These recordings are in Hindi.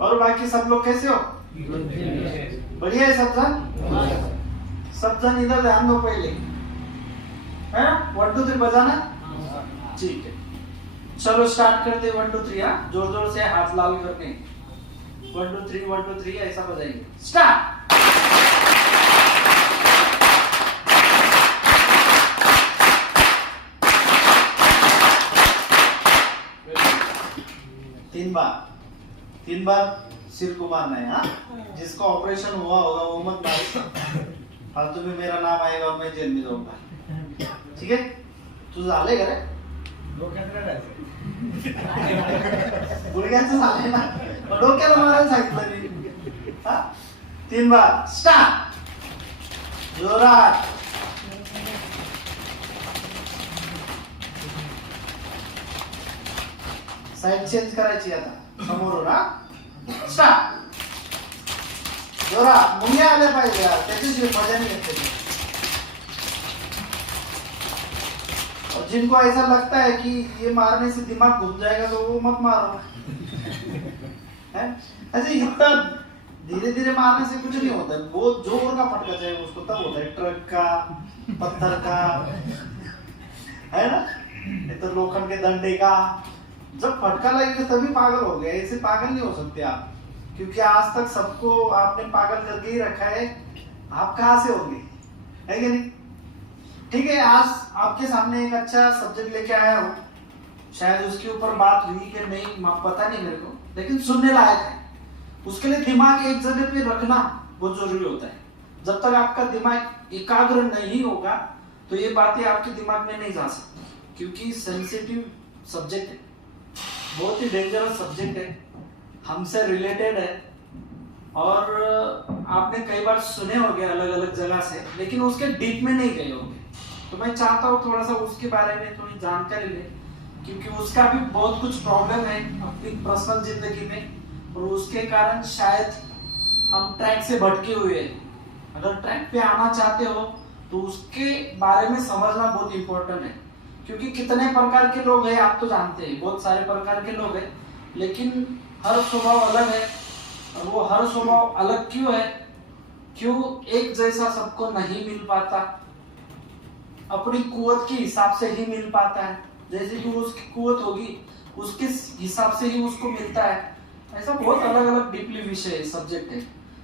और बाकी सब लोग कैसे हो? बढ़िया है सब जन? सब जन इधर ध्यान दो पहले, है ना? 1 2 3 बजाना, ठीक है। चलो स्टार्ट करते 1 2 3, हाँ जोर जोर से हाथ लाल करके 1 2 3 1 2 3 ऐसा बजाएंगे। स्टार्ट। तीन बार सिर को मारना है, हाँ? जिसका ऑपरेशन हुआ होगा वो मत मारो, फालतू में मेरा नाम आएगा और मैं जेल में जाऊंगा, ठीक है? तू झाले का रे गुडघ्याचं झाले ना, डोक्याला मारायला सांगितलं मी, हाँ? 3 बार स्टार्ट, जोरात। साइड चेंज करायची आता, समोरून, हा? स्टार्ट, जोरात। मुंग्या आल्या पाहिजे यार, त्याच्याशिवाय मजा नाही येत त्याची। और जिनको ऐसा लगता है कि ये मारने से दिमाग घूम जाएगा तो वो मत मारो, है? ऐसे इतना धीरे धीरे मारने से कुछ नहीं होता है, बहुत जोर का फटका चाहिए उसको, तब होता है। ट्रक का, पत्थर का, है ना? नहीं तो लोखंड के डंडे का, जब फटका लगेगा तभी पागल हो गया, ऐसे पागल नहीं हो सकते आप, क्योंकि आज तक सबको आपने पागल करके ही रखा है, आप कहां से होंगे, है कि नहीं? ठीक है, आज आपके सामने एक अच्छा सब्जेक्ट लेके आया हूँ, शायद उसके ऊपर बात हुई कि नहीं पता नहीं मेरे को, लेकिन सुनने लायक है। उसके लिए दिमाग एक जगह पे रखना बहुत जरूरी होता है। जब तक आपका दिमाग एकाग्र नहीं होगा तो ये बातें आपके दिमाग में नहीं जा सकती, क्योंकि सेंसिटिव सब्जेक्ट है, बहुत ही डेंजरस सब्जेक्ट है, हमसे रिलेटेड है, और आपने कई बार सुने होंगे अलग अलग जगह से, लेकिन उसके डीप में नहीं गए होंगे। तो मैं चाहता हूँ थोड़ा सा उसके बारे में थोड़ी जानकारी ले, क्योंकि उसका भी बहुत कुछ प्रॉब्लम है अपनी पर्सनल जिंदगी में, और उसके कारण शायद हम ट्रैक से भटके हुए हैं। अगर ट्रैक पे आना चाहते हो तो उसके बारे में समझना बहुत इंपॉर्टेंट है, क्योंकि कितने प्रकार के लोग हैं आप तो जानते हैं, बहुत सारे प्रकार के लोग हैं, लेकिन हर स्वभाव अलग है। और वो हर स्वभाव अलग क्यों है? क्यों एक जैसा सबको नहीं मिल पाता, अपनी कुवत के हिसाब से ही मिल पाता है, जैसे कि उसकी कुवत होगी उसके हिसाब से ही उसको मिलता है। ऐसा बहुत अलग अलग डीपली विषय है, सब्जेक्ट है।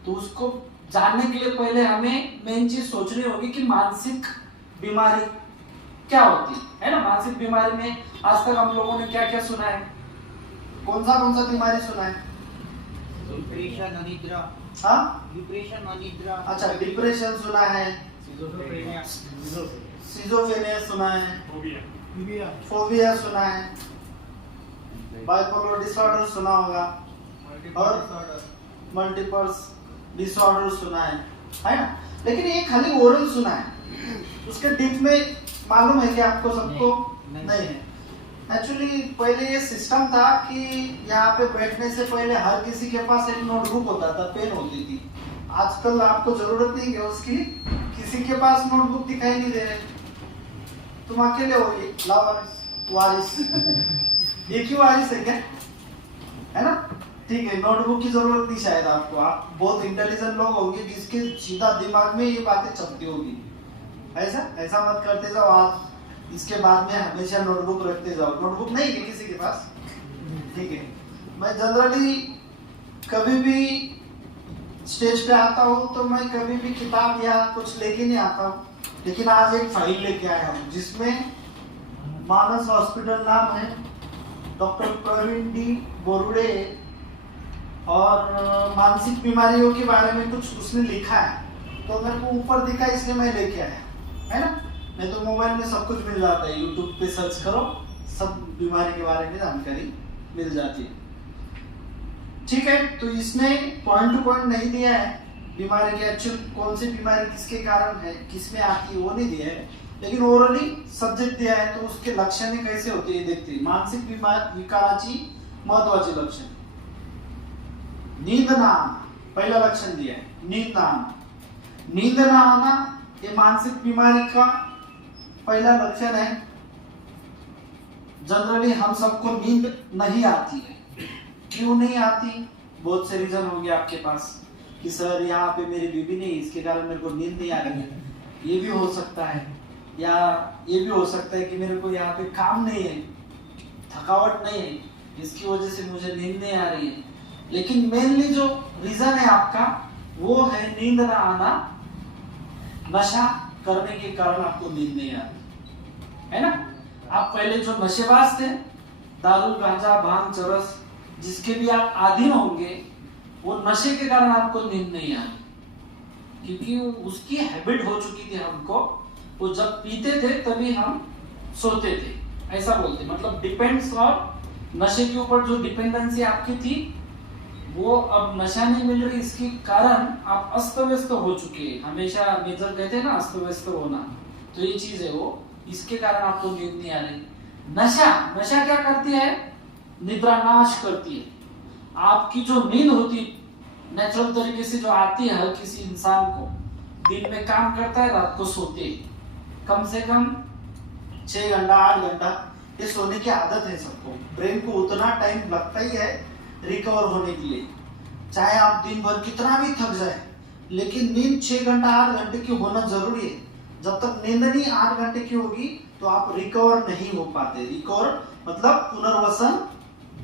तो उसको जानने के लिए पहले हमें मेन चीज सोचनी होगी कि मानसिक बीमारी क्या होती है ना? मानसिक बीमारी में आज तक हम लोगों ने क्या क्या सुना है? कौन सा बीमारी सुना है? डिप्रेशन, अनिद्रा। हाँ, डिप्रेशन, अनिद्रा। अच्छा, डिप्रेशन सुना है, सिजोफ्रेनिया सुना है, फोबिया सुना है, बाइपोलर डिसऑर्डर सुना होगा, और मल्टीपल्स डिसऑर्डर सुना है ना? लेकिन ये खाली ओरल सुना है, उसके डीप में मालूम है कि आपको सबको नहीं है। एक्चुअली पहले ये सिस्टम था कि यहाँ पे बैठने से पहले हर किसी के पास एक नोटबुक होता था, पेन होती थी। आजकल आपको जरूरत नहीं है उसकी, किसी के पास नोटबुक दिखाई नहीं दे रहे, तुम अकेले हो, ये वारिस ये क्यों वारिस है क्या, है ना? ठीक है, नोटबुक की जरूरत नहीं शायद आपको, आप बहुत इंटेलिजेंट लोग होंगे जिसके सीधा दिमाग में ये बातें चलती होगी। ऐसा मत करते जाओ, आप इसके बाद में हमेशा नोटबुक रखते जाओ। नोटबुक नहीं है किसी के पास? ठीक है, मैं जनरली कभी भी स्टेज पे आता हूँ तो मैं कभी भी किताब या कुछ लेके नहीं आता हूँ, लेकिन आज एक फाइल लेके आया हूँ जिसमें मानस हॉस्पिटल नाम है, डॉक्टर प्रवीण डी बोरुडे, और मानसिक बीमारियों के बारे में कुछ उसने लिखा है, तो मेरे को ऊपर दिखा इसलिए मैं लेके आया, है ना? नहीं तो मोबाइल में सब कुछ मिल जाता है, यूट्यूब पे सर्च करो, सब बीमारी के बारे में जानकारी मिल जाती है। ठीक है, तो इसने पॉइंट टू पॉइंट नहीं दिया है बीमारी के एक्चुअल कौन सी बीमारी किसके कारण है, किसमें आती है, वो नहीं दिया है, लेकिन ओरली सब्जेक्ट दिया है। तो उसके लक्षण कैसे होते हैं देखते हैं। मानसिक विकाराची महत्वाची लक्षण, नींद ना आना, पहला लक्षण दिया है, नींद ना आना। नींद ना आना ये मानसिक बीमारी का पहला लक्षण है। जनरली हम सबको नींद नहीं आती है, क्यों नहीं आती? बहुत से रीजन होंगे आपके पास कि सर यहाँ पे मेरी बीवी नहीं, इसके कारण मेरे को नींद नहीं आ रही है, ये भी हो सकता है। या ये भी हो सकता है कि मेरे को यहाँ पे काम नहीं है, थकावट नहीं है, इसकी वजह से मुझे नींद नहीं आ रही है। लेकिन मेनली जो रीजन है आपका वो है नींद ना आना, नशा करने के कारण आपको नींद नहीं आ रही है ना। आप पहले जो नशेबाज थे, दारू गांजा भांग चरस जिसके भी आप आदि होंगे, वो नशे के कारण आपको नींद नहीं आ रही, क्योंकि उसकी हैबिट हो चुकी थी हमको। वो जब पीते थे तभी हम सोते थे, ऐसा बोलते। मतलब डिपेंड्स, और नशे के ऊपर जो डिपेंडेंसी आपकी थी वो अब नशा नहीं मिल रही, इसके कारण आप अस्त व्यस्त हो चुके हैं। हमेशा मेजर कहते हैं ना अस्त व्यस्त होना, तो ये चीज है वो, इसके कारण आपको नींद नहीं आ रही। नशा क्या करती है? निद्रा नाश करती है। आपकी जो नींद होती नेचुरल तरीके से जो आती है हर किसी इंसान को, दिन में काम करता है, रात को सोते हैं, कम से कम 6 घंटा 8 घंटा ये सोने की आदत है सबको। ब्रेन को उतना टाइम लगता ही है रिकवर होने के लिए। चाहे आप दिन भर कितना भी थक जाए, लेकिन नींद 6 घंटा 8 घंटे की होना जरूरी है। जब तक नींद नहीं 8 घंटे की होगी तो आप रिकवर नहीं हो पाते। रिकवर मतलब पुनर्वसन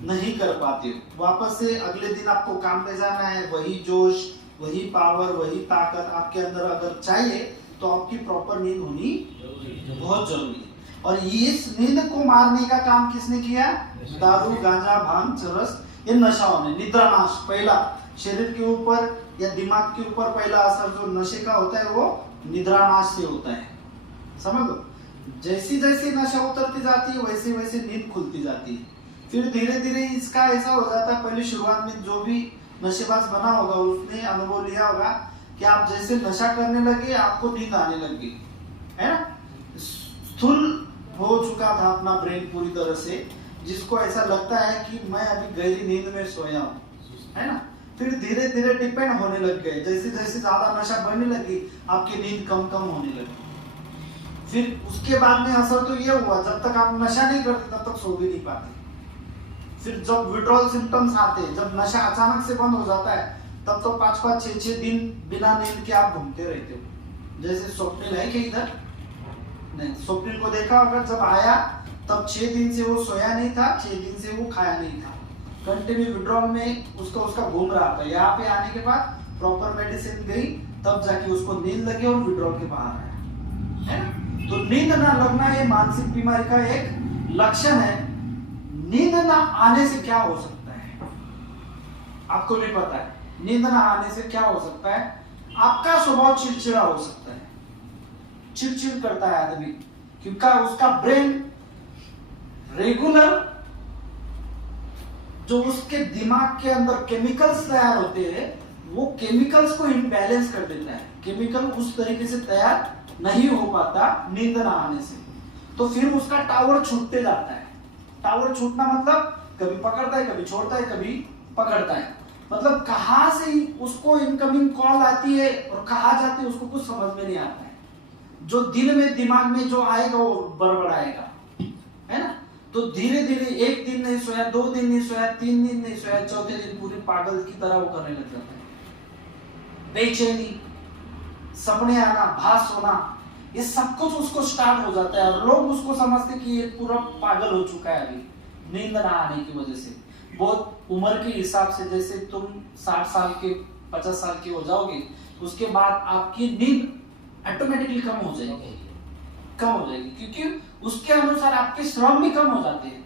नहीं कर पाते हो। वापस से अगले दिन आपको काम पे जाना है, वही जोश, वही पावर, वही ताकत आपके अंदर अगर चाहिए तो आपकी प्रॉपर नींद होनी बहुत जरूरी है। और इस नींद को मारने का काम किसने किया? दारू गांजा भांग चरस, ये नशाओं ने। निद्रा नाश पहला शरीर के ऊपर या दिमाग के ऊपर पहला असर जो नशे का होता है वो निद्रा नाश से होता है। समझ लो, जैसी जैसी नशा उतरती जाती है वैसे वैसे नींद खुलती जाती है। फिर धीरे धीरे इसका ऐसा हो जाता है, पहले शुरुआत में जो भी नशेबाज बना होगा उसने अनुभव लिया होगा कि आप जैसे नशा करने लगे आपको नींद आने लगी, है ना। स्थूल हो चुका था अपना ब्रेन पूरी तरह से, जिसको ऐसा लगता है कि मैं अभी गहरी नींद में सोया हूँ, है ना। फिर धीरे धीरे डिपेंड होने लग गए, जैसे जैसे ज्यादा नशा बढ़ने लगी आपकी नींद कम कम होने लगी। फिर उसके बाद में असर तो ये हुआ, जब तक आप नशा नहीं करते तब तक सो भी नहीं पाते। फिर जब विड्रॉल सिम्टम्स आते हैं, जब नशा अचानक से बंद हो जाता है, तब तो 5-5 6-6 दिन बिना नींद के आप घूमते रहते हो। जैसे स्वप्निल है कि इधर नहीं, स्वप्निल को देखा होगा, जब आया तब 6 दिन से वो सोया नहीं था, 6 दिन से वो खाया नहीं था, कंटिन्यू विड्रॉल में उसका घूम रहा था। यहाँ पे आने के बाद प्रॉपर मेडिसिन गई, तब जाके उसको नींद लगी और विड्रॉल के बाहर आया, है ना। तो नींद ना लगना ये मानसिक बीमारी का एक लक्षण है। नींद ना आने से क्या हो सकता है आपको नहीं पता है। नींद ना आने से क्या हो सकता है? आपका स्वभाव चिड़चिड़ा हो सकता है, चिड़चिड़ करता है आदमी, क्योंकि उसका ब्रेन रेगुलर जो उसके दिमाग के अंदर केमिकल्स तैयार होते हैं वो केमिकल्स को इम्बैलेंस कर देता है। केमिकल उस तरीके से तैयार नहीं हो पाता नींद ना आने से, तो फिर उसका टावर छूटते जाता है। टावर छूटना मतलब कभी पकड़ता है, कभी छोड़ता है, कभी पकड़ता है। मतलब कहाँ से उसको इनकमिंग कॉल आती है और कहाँ जाती है उसको कुछ समझ में नहीं आता है। जो दिल में दिमाग में जो आएगा वो बड़बड़ाएगा, है ना। तो धीरे धीरे 1 दिन नहीं सोया, 2 दिन नहीं सोया, 3 दिन नहीं सोया, चौथे दिन पूरी पागल की तरह वो करने लग जाता है। बेचैनी, सपने आना, भास होना, ये सब कुछ उसको स्टार्ट हो जाता है। और लोग उसको समझते कि ये पूरा पागल हो चुका है अभी नींद ना आने की वजह से। बहुत उम्र के हिसाब से, जैसे तुम 60 साल के 50 साल के हो जाओगे, उसके बाद आपकी नींद ऑटोमेटिकली कम हो जाएगी, क्योंकि उसके अनुसार आपके श्रम भी कम हो जाते हैं,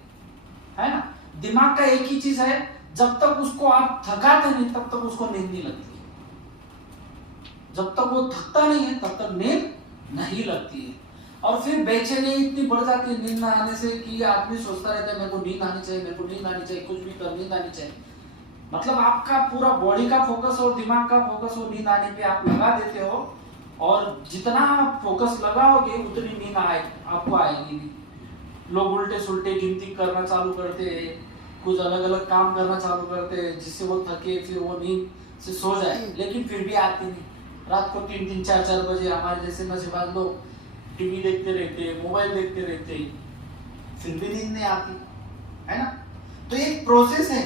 है ना। दिमाग का एक ही चीज है, जब तक उसको आप थकाते नहीं तब तक उसको नींद नहीं लगती। जब तक वो थकता नहीं है तब तक नींद नहीं लगती है। और फिर बेचैनी इतनी बढ़ जाती है नींद ना आने से कि आदमी सोचता रहता है मेरे को नींद आनी चाहिए, मेरे को नींद आनी चाहिए, कुछ भी कर नींद आनी चाहिए। मतलब आपका पूरा बॉडी का फोकस और दिमाग का फोकस वो नींद आने पे आप लगा देते हो, और जितना फोकस लगाओगे उतनी नींद आपको आएगी नहीं। लोग उल्टे सुल्टे गिनती करना चालू करते हैं, कुछ अलग अलग काम करना चालू करते हैं जिससे वो थके, फिर वो नींद से सो जाए, लेकिन फिर भी आती नहीं। रात को 3-3 4-4 बजे हमारे जैसे नशेबाज लोग टीवी देखते रहते, मोबाइल देखते रहते, फिर भी नींद नहीं आती, है ना। तो एक प्रोसेस है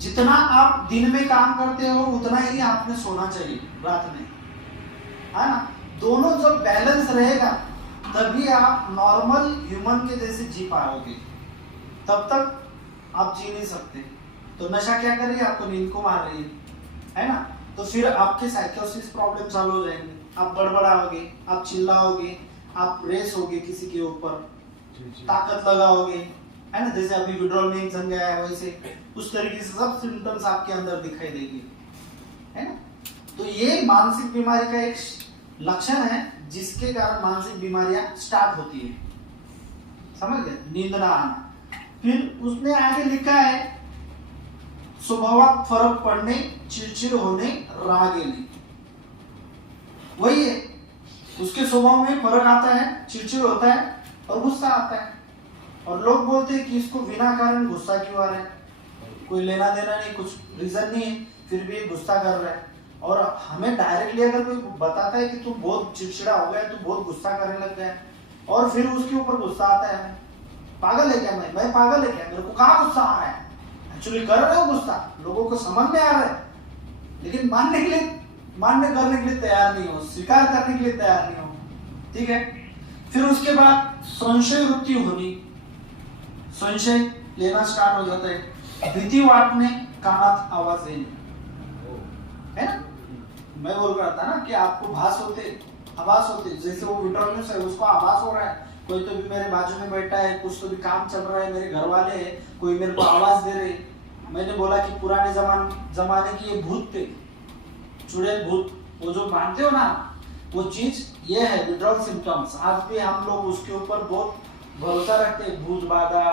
जितना आप दिन में काम करते हो उतना ही आपने सोना चाहिए रात में, है ना। दोनों जब बैलेंस रहेगा तभी आप नॉर्मल ह्यूमन के जैसे जी पाओगे, तब तक आप जी नहीं सकते। तो नशा क्या कर रही है, आपको नींद को मार रही है ना। तो फिर आपके साइकोसिस प्रॉब्लम चालू हो जाएंगे, आप बड़बड़ाओगे, आप चिल्लाओगे, आप रेस होगे किसी के ऊपर, ताकत लगाओगे, है ना। जैसे अभी विड्रॉल में इंसान गया है वैसे उस तरीके से सब सिम्टम्स आपके अंदर दिखाई देंगे, है ना। तो ये मानसिक बीमारी का एक लक्षण है जिसके कारण मानसिक बीमारियां स्टार्ट होती है, समझ गए, नींद ना आना। फिर उसने आगे लिखा है स्वभावात फरक पड़ने, चिड़चिड़ होने, राग येणे। वही है, उसके स्वभाव में फर्क आता है, चिड़चिड़ होता है और गुस्सा आता है। और लोग बोलते हैं कि इसको बिना कारण गुस्सा क्यों आ रहा है, कोई लेना देना नहीं, कुछ रीजन नहीं है, फिर भी गुस्सा कर रहा है। और हमें डायरेक्टली अगर कोई बताता है कि तू बहुत चिड़चिड़ा हो गया, तू बहुत गुस्सा करने लग गया, और फिर उसके ऊपर गुस्सा आता है, पागल है क्या मैं पागल है क्या, मेरे को कहाँ गुस्सा आ रहा है, एक्चुअली कर रहे हो गुस्सा, लोगों को समझ में आ रहा है, लेकिन मानने करने के लिए तैयार नहीं हो, स्वीकार करने के लिए तैयार नहीं हो, ठीक है। फिर उसके बाद संशय वृत्ति होनी, संशय लेना स्टार्ट हो जाता है। भीति वाटने, कानात आवाज देने, है ना। मैं बोल रहा था ना कि आपको आभास होते, जैसे वो विट्रोनियस है उसको आभास हो रहा है, कोई तो भी मेरे बाजू में बैठा है, कुछ तो भी काम चल रहा है, मेरे घर वाले हैं, कोई मेरे को आवाज दे रहे। मैंने बोला कि पुराने जमाने की ये भूत थे, चुड़ैल भूत, वो जो मानते हो ना, वो चीज ये है विड्रॉल सिम्टम्स। आज भी हम लोग उसके ऊपर बहुत भरोसा रखते हैं, भूत बाधा,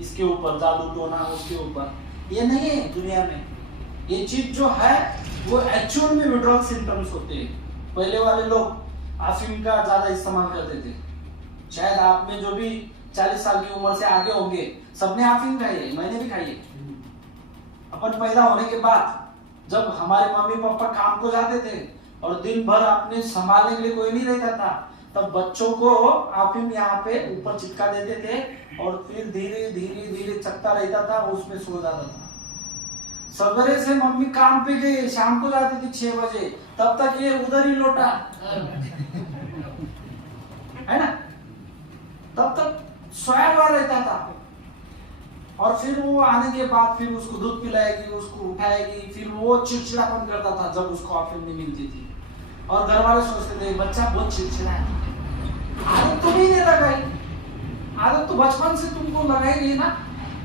इसके ऊपर जादू टोना, उसके ऊपर। ये नहीं है दुनिया में, ये चीज जो है वो एक्चुअल में विड्रॉल सिम्टम्स होते हैं। पहले वाले लोग अफीम का ज्यादा इस्तेमाल करते थे, शायद आप में जो भी 40 साल की उम्र से आगे होंगे सबने अफीम खाई है, मैंने भी खाई है। अपन पैदा होने के बाद जब हमारे मम्मी पापा काम को जाते थे और दिन भर अपने संभालने के लिए कोई नहीं रहता था, तब बच्चों को अफीम यहाँ पे ऊपर चिपका देते थे और फिर धीरे धीरे चकता रहता था, उसमें सो जाता था। सवेरे से मम्मी काम पे गई, शाम को जाती थी 6 बजे, तब तक ये उधर ही लौटा, है ना, तब तक सोया हुआ रहता था। और फिर वो आने के बाद फिर उसको दूध पिलाएगी, उसको उठाएगी, फिर वो चिड़चिड़ापन करता था जब उसको अफीम नहीं मिलती थी। और घर वाले सोचते थे बच्चा बहुत चिड़चिड़ा है, आदत तो नहीं लगाई, आदत तो बचपन से तुमको लगाई गई ना,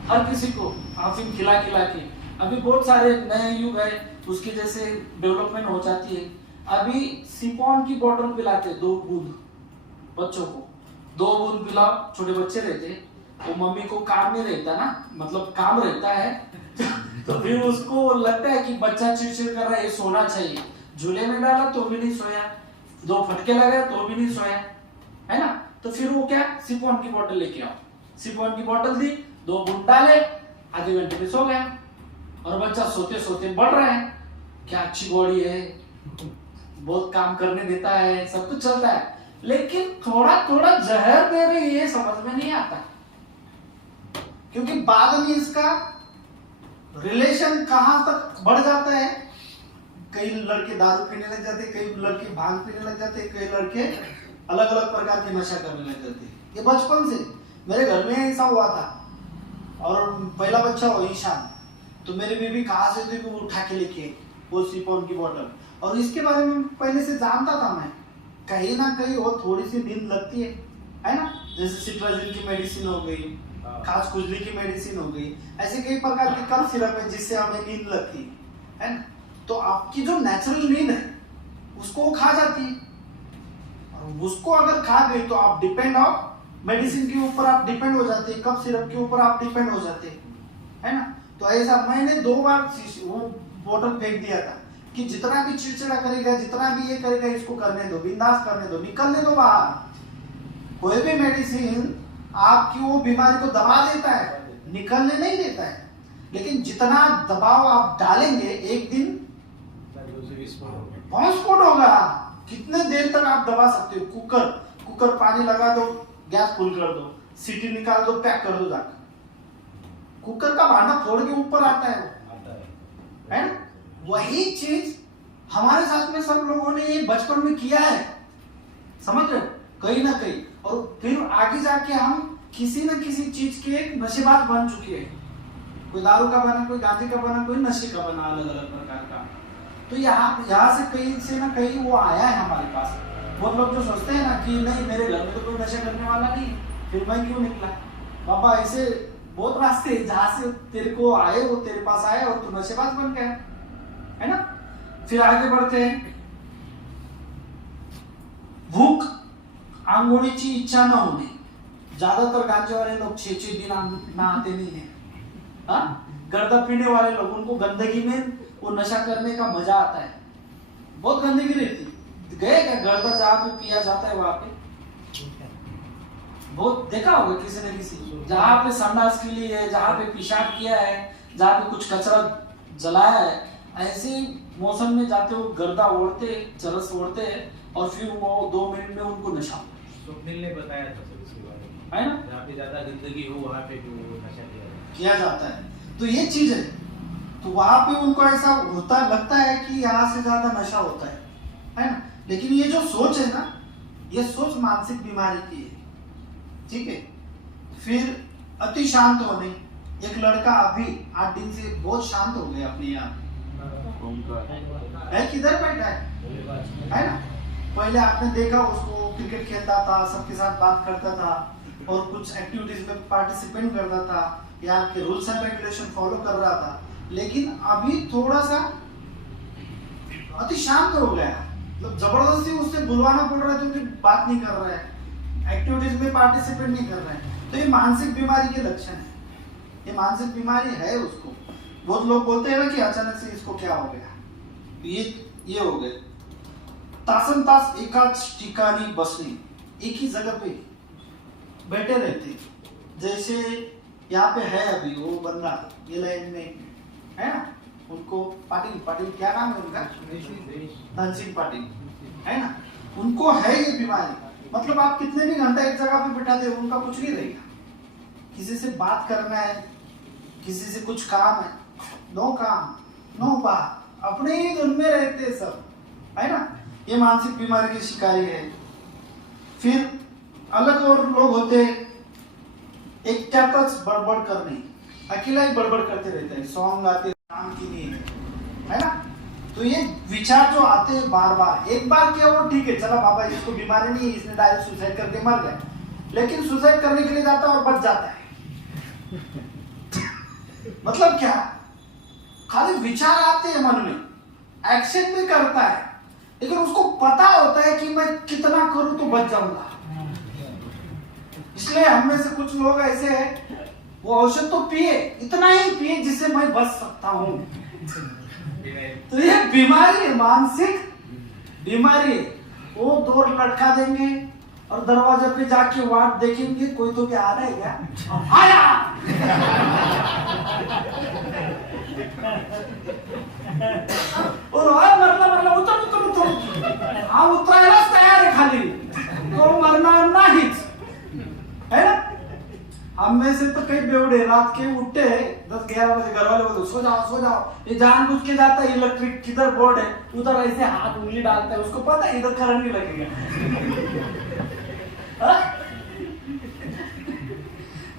हर किसी को अफीम खिला के। अभी बहुत सारे नए युग है, उसकी जैसे डेवलपमेंट हो जाती है। अभी सिपॉन की बोतल पिलाते 2 बूंद बच्चों को, 2 बूंद पिलाओ, छोटे बच्चे रहते, वो मम्मी को काम नहीं रहता ना, मतलब काम रहता है तो फिर उसको लगता है कि बच्चा चिड़चिड़ कर रहा है, ये सोना चाहिए, झूले में डाला तो भी नहीं सोया, 2 फटके लगाए तो भी नहीं सोया, है ना। तो फिर वो क्या, सिपॉन की बोतल लेके आओ, सिपॉन की बोतल दी, 2 बूंद डाले, आधे घंटे में सो गया। और बच्चा सोते सोते बढ़ रहा है, क्या अच्छी बॉडी है, बहुत काम करने देता है, सब कुछ चलता है, लेकिन थोड़ा थोड़ा जहर दे रही है, समझ में नहीं आता, क्योंकि बाद में इसका रिलेशन कहां तक बढ़ जाता है। कई लड़के दारू पीने लग जाते, कई लड़के भांग पीने लग जाते, कई लड़के अलग अलग प्रकार के नशा करने लग जाते। ये बचपन से मेरे घर में ऐसा हुआ था। और पहला बच्चा हो ईशान, तो मेरी बीबी कहाँ से थी वो उठा के लेके वो सिपॉन की बोतल, और इसके बारे में पहले से जानता था मैं, कहीं ना कहीं वो थोड़ी सी नींद लगती है ना, जैसे सिट्राजिन की मेडिसिन हो गई, खास खुजली की मेडिसिन हो गई, ऐसे कई प्रकार के कफ सिरप है जिससे हमें नींद लगती है ना। तो आपकी जो नेचुरल नींद है उसको वो खा जाती है, और उसको अगर खा गई तो आप डिपेंड हो मेडिसिन के ऊपर, आप डिपेंड हो जाते हैं, कफ सिरप के ऊपर आप डिपेंड हो जाते हैं, है ना। तो ऐसा मैंने 2 बार वो बोतल फेंक दिया था कि जितना भी चिड़चिड़ा करेगा, जितना भी ये करेगा, इसको करने दो, बिंदास करने दो, निकलने दो बाहर। कोई भी मेडिसिन आपकी वो बीमारी को दबा देता है, निकलने नहीं देता है, लेकिन जितना दबाव आप डालेंगे एक दिन बॉम्ब होगा। कितने देर तक आप दबा सकते हो, कुकर पानी लगा दो, गैस फुल कर दो, सीटी निकाल दो, पैक कर दो जाकर, कुकर का भांडा फोड़ के ऊपर आता है, वही चीज हमारे साथ में सब लोगों ने ये बचपन में किया है, समझ रहे हो, कहीं ना कहीं। और फिर आगे जाके हम किसी न किसी चीज के नशेबाज बन चुके हैं। कोई दारू का बना, कोई गांजे का बना, कोई नशे का बना, अलग अलग प्रकार का। तो यहाँ से कहीं से ना कहीं वो आया है हमारे पास। बहुत लोग जो सोचते हैं ना कि नहीं मेरे घर में तो कोई नशा करने वाला नहीं, फिर मैं क्यों निकला। बाबा ऐसे बहुत रास्ते हैं जहाँ से तेरे को आए, वो तेरे पास आए और तू नशेबाज बन गया, है ना। फिर आगे बढ़ते हैं। भूख आंघोळीची इच्छा न होने। ज्यादातर गांजे वाले लोग 6-6 दिन नहाते नहीं है। हाँ, गर्दा पीने वाले लोग, उनको गंदगी में वो नशा करने का मजा आता है। बहुत गंदगी रहती। गए क्या गर्दा जहाँ पे पिया जाता है वहां पे? बहुत देखा होगा किसी न किसी, जहाँ पे संडास के लिए है, जहाँ पे पेशाब किया है, जहाँ पे कुछ कचरा जलाया है, ऐसे मौसम में जाते हो गर्दा ओढ़ते, चरस ओढ़ते हैं और फिर वो 2 मिनट में उनको नशा। स्वप्निल ने बताया था सर इसके बारे में, है ना, जहाँ पे ज्यादा गंदगी हो वहाँ पे जो नशा किया जाता है। तो ये चीज है, तो वहां पे उनको ऐसा होता लगता है कि यहाँ से ज्यादा नशा होता है ना। लेकिन ये जो सोच है ना, ये सोच मानसिक बीमारी की है, ठीक है। फिर अति शांत होने। एक लड़का अभी 8 दिन से बहुत शांत हो गया अपने यहाँ है, किधर बैठा है ना। पहले आपने देखा उसको, क्रिकेट खेलता था, सबके साथ बात करता था और कुछ एक्टिविटीज में पार्टिसिपेट करता था, यहाँ के रूल्स एंड रेगुलेशन फॉलो कर रहा था। लेकिन अभी थोड़ा सा अति शांत हो गया, मतलब जबरदस्ती उससे बुलवाना पड़ रहा है, तो बात नहीं कर रहा है, एक्टिविटीज में पार्टिसिपेट नहीं कर रहा है। तो ये मानसिक बीमारी के लक्षण है, ये मानसिक बीमारी है उसको। बहुत लोग बोलते हैं ना कि अचानक से इसको क्या हो गया, ये हो गया। तासन तास एकाच ठिकाणी बसने, एक ही जगह पे बैठे रहते। जैसे यहाँ पे है अभी वो बंदा, ये लाइन में है ना, उनको पाटिल क्या नाम है उनका, धन सिंह पाटिल, है ना। उनको है ये बीमारी। मतलब आप कितने भी घंटा एक जगह पे बैठा दे, उनका कुछ नहीं रहेगा। किसी से बात करना है, किसी से कुछ काम है, नो काम नो बात, अपने ही धुन में रहते हैं सब, है ना। ये मानसिक बीमारी के शिकारी है। फिर अलग और लोग होते हैं, एक त्यातच बड़बड़ करने, अकेला ही बड़बड़ करते रहते हैं, सॉन्ग गाते, काम की नहीं है ना। तो ये विचार जो आते हैं बार बार, एक बार क्या वो ठीक है, चला बाबा इसको बीमारी नहीं है, इसने डायरेक्ट सुसाइड करके मर गया, लेकिन सुसाइड करने के लिए जाता है और बच जाता है। मतलब क्या, खाली विचार आते हैं मन में, एक्शन भी करता है, लेकिन उसको पता होता है कि मैं कितना करूं तो बच जाऊंगा। इसलिए हम में से कुछ लोग ऐसे हैं, वो औषध तो पिए, इतना ही पिए जिससे मैं बच सकता हूं। तो ये बीमारी है, मानसिक बीमारी है। वो डोर लटका देंगे और दरवाजे पे जाके वाट देखेंगे, कोई तो भी आ रहा है क्या, आया। और मरला उतर हाँ उतरायलाच तयार आहे खाली, तो मरणार नाहीच, है ना। हम में से तो कई बेवड़े रात के उठते हैं 10-11 बजे, घर वाले बोलते सो जाओ, ये जानबूझ के जाता है, इलेक्ट्रिक किधर बोर्ड है उधर ऐसे हाथ उंगली डालता है, उसको पता है इधर करंट नहीं लगेगा।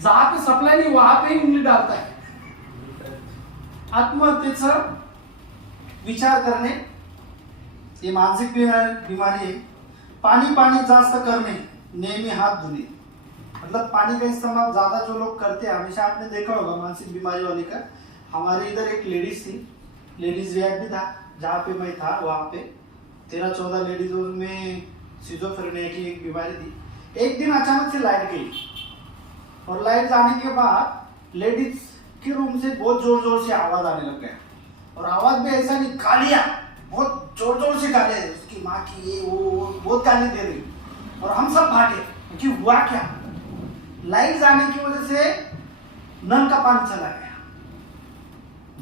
जहां पे सप्लाई नहीं वहां पे ही उंगली डालता है। आत्महत्येचा विचार करणे, ये मानसिक बीमारी है। पानी जास्त करणे, नेहमी हाथ धुने, मतलब पानी का इस्तेमाल ज्यादा जो लोग करते हैं, हमेशा आपने देखा होगा मानसिक बीमारी वाले का। हमारे इधर एक लेडीज थी, लेडीज रिहैब भी था जहाँ पे मैं था, वहाँ पे 13-14 लेडीजों में सिजोफ्रेनिया की एक बीमारी थी। एक दिन अचानक से लाइट गई और लाइट जाने के बाद लेडीज के रूम से बहुत जोर जोर से आवाज आने लग गया, और आवाज भी ऐसा नहीं, गालियां, बहुत जोर जोर से गालियां, उसकी माँ की ये वो बहुत गाली दे रही। और हम सब भागे कि हुआ क्या। लाइट जाने की वजह से नल का पानी चला गया।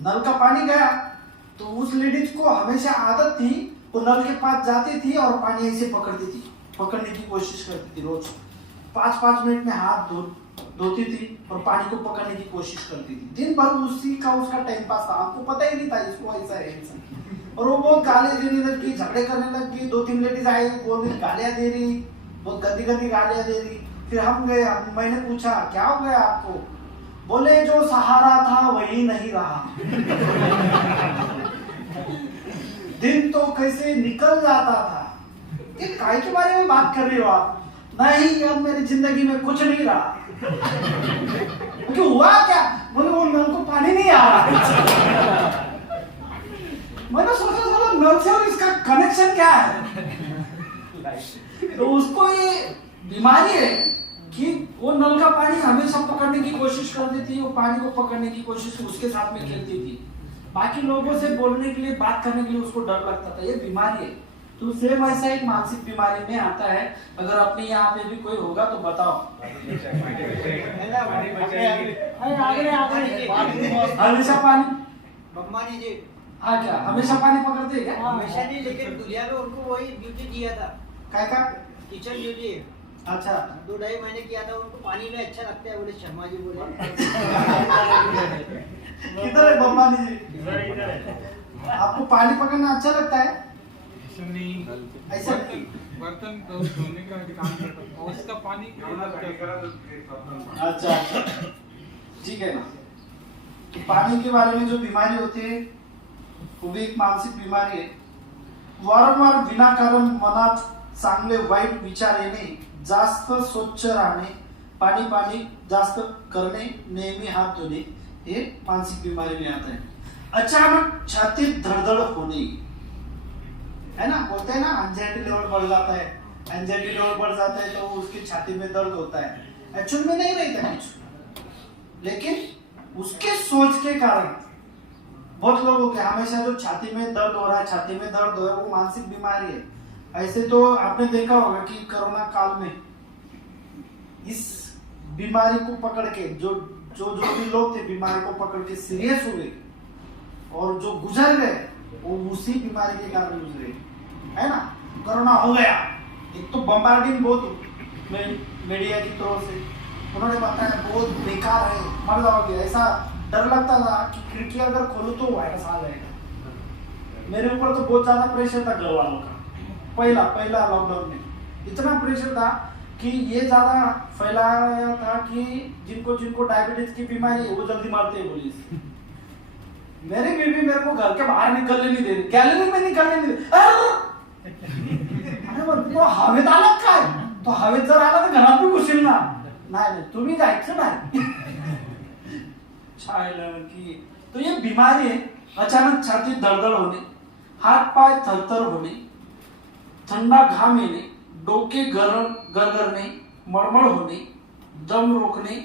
नल का पानी गया तो उस लेडीज को हमेशा आदत थी, वो नल के पास जाती थी और पानी ऐसे पकड़ती थी, पकड़ने की कोशिश करती थी। रोज 5-5 मिनट में हाथ धोती थी और पानी को पकड़ने की कोशिश करती थी। दिन भर उसी का उसका टाइम पास था, आपको पता ही नहीं था इसको ऐसा है ऐसा। और वो बहुत गाली देने लगी, झगड़े करने लगी। 2-3 लेडीज आई, बोल रही गालियां दे रही, बहुत गंदी गंदी गालियां दे रही। फिर हम गए, मैंने पूछा क्या हो गया आपको? बोले जो सहारा था वही नहीं रहा। दिन तो कैसे निकल जाता था। ये काय के बारे में बात कर रही हो आप? नहीं, अब मेरी जिंदगी में कुछ नहीं रहा। क्यों हुआ क्या? बोले वो नल को पानी नहीं आ रहा। मैंने सोचा चलो नल से और इसका कनेक्शन क्या है। तो उसको ये बीमारी है कि वो नल का पानी हमेशा पकड़ने की कोशिश करती थी, वो पानी को पकड़ने की कोशिश उसके साथ में खेलती थी। बाकी लोगों से बोलने के लिए, बात करने के लिए उसको डर लगता था। ये बीमारी है। तो सेम ऐसा एक मानसिक बीमारी में आता है। अगर अपने यहाँ पे भी कोई होगा तो बताओ। हमेशा पानी मम्मा ने जी हाँ क्या हमेशा पानी पकड़ते हैं क्या? हमेशा नहीं, लेकिन दुनिया में उनको वही ड्यूटी दिया था, काय का? Kitchen duty. अच्छा 2-2.5 महीने किया था। उनको पानी में अच्छा लगता है, बोले शर्मा जी बोले। किधर है बम्बानी जी? आपको पानी पकड़ना अच्छा लगता है? ऐसा नहीं। बर्तन धोने का काम करता हूं, और उसका पानी अच्छा अच्छा ठीक है ना। तो पाणी के बारे में जो बीमारी होती है वो भी एक मानसिक बीमारी आहे. वारंवार विनाकारण मनात चांगले वाईट विचार येणे, जास्त स्वच्छ राहणे, पाणी पाणी जास्त करणे, नेहमी हात धुणे हे मानसिक बीमारी में आता है. अचानक छाती धड़धड़ होने, है ना, बोलते हैं ना एंजाइटी लेवल बढ़ जाता है. एंजाइटी लेवल बढ़ जाता है तो उसकी छाती में दर्द होता है. एक्चुअल में नहीं रहता कुछ, लेकिन उसके सोच के कारण बहुत लोगों के हमेशा जो छाती में दर्द हो रहा है, छाती में दर्द हो रहा है, वो मानसिक बीमारी है. ऐसे तो आपने देखा होगा कि कोरोना काल में इस बीमारी को पकड़ के जो भी लोग थे बीमारी को पकड़ के सीरियस हुए और जो गुजर गए वो उसी बीमारी के कारण गुजरे, है ना. कोरोना हो गया, एक तो बम्बार्डिंग बहुत मीडिया की तरफ से उन्होंने बताया बहुत बेकार है, मर जाओगे, ऐसा डर लगता था कि खिड़की अगर खोलो तो वायरस आ जाएगा. मेरे ऊपर तो बहुत ज्यादा प्रेशर था घर वालों का. पहला लॉकडाउन में इतना प्रेशर था कि ये ज्यादा फैलाया था कि जिनको डायबिटीज की बीमारी है वो जल्दी मरते हैं पुलिस. मेरी बीवी मेरे को घर के बाहर निकलने नहीं दे रही, गैलरी में निकलने नहीं दे रही. तो हवेत आला काय, तो हवेत जर आला तर घरात भी घुसेल ना. नाही तुम्ही जायचं नाही. की तो ये बीमारी है. अचानक छाती धड़धड़ होने, हाथ पाय थरथर होणे, थंडा घाम येणे, डोके गरगरणे, मळमळ होणे, दम रोकणे,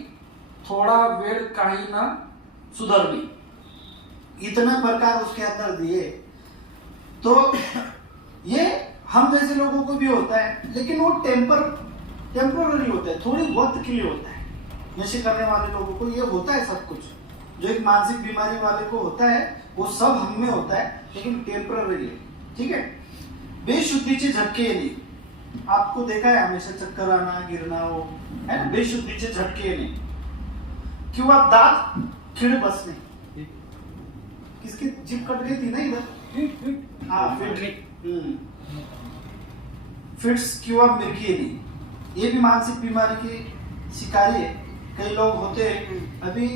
थोड़ा वेळ काही न सुधरणे, इतने प्रकार उसके अंदर दिए. तो ये हम जैसे लोगों को भी होता है, लेकिन वो टेम्पररी होता है, थोड़ी वक्त के लिए होता है. नशे करने वाले लोगों को ये होता है सब कुछ, जो एक मानसिक बीमारी वाले को होता है वो सब हम में होता है, लेकिन टेम्पररी है. ठीक है. बेशुद्धीचे झटके येणे, आपको देखा है हमेशा चक्कर आना, गिरना, वो है ना, बेशुद्धीचे झटके येणे किंवा दात खिळ बसणे. किसकी जीभ कट गई थी ना इधर. हाँ फिट्स किंवा मिर्गी येणे, ये भी मानसिक बीमारी के शिकारी है. कई लोग होते हैं, अभी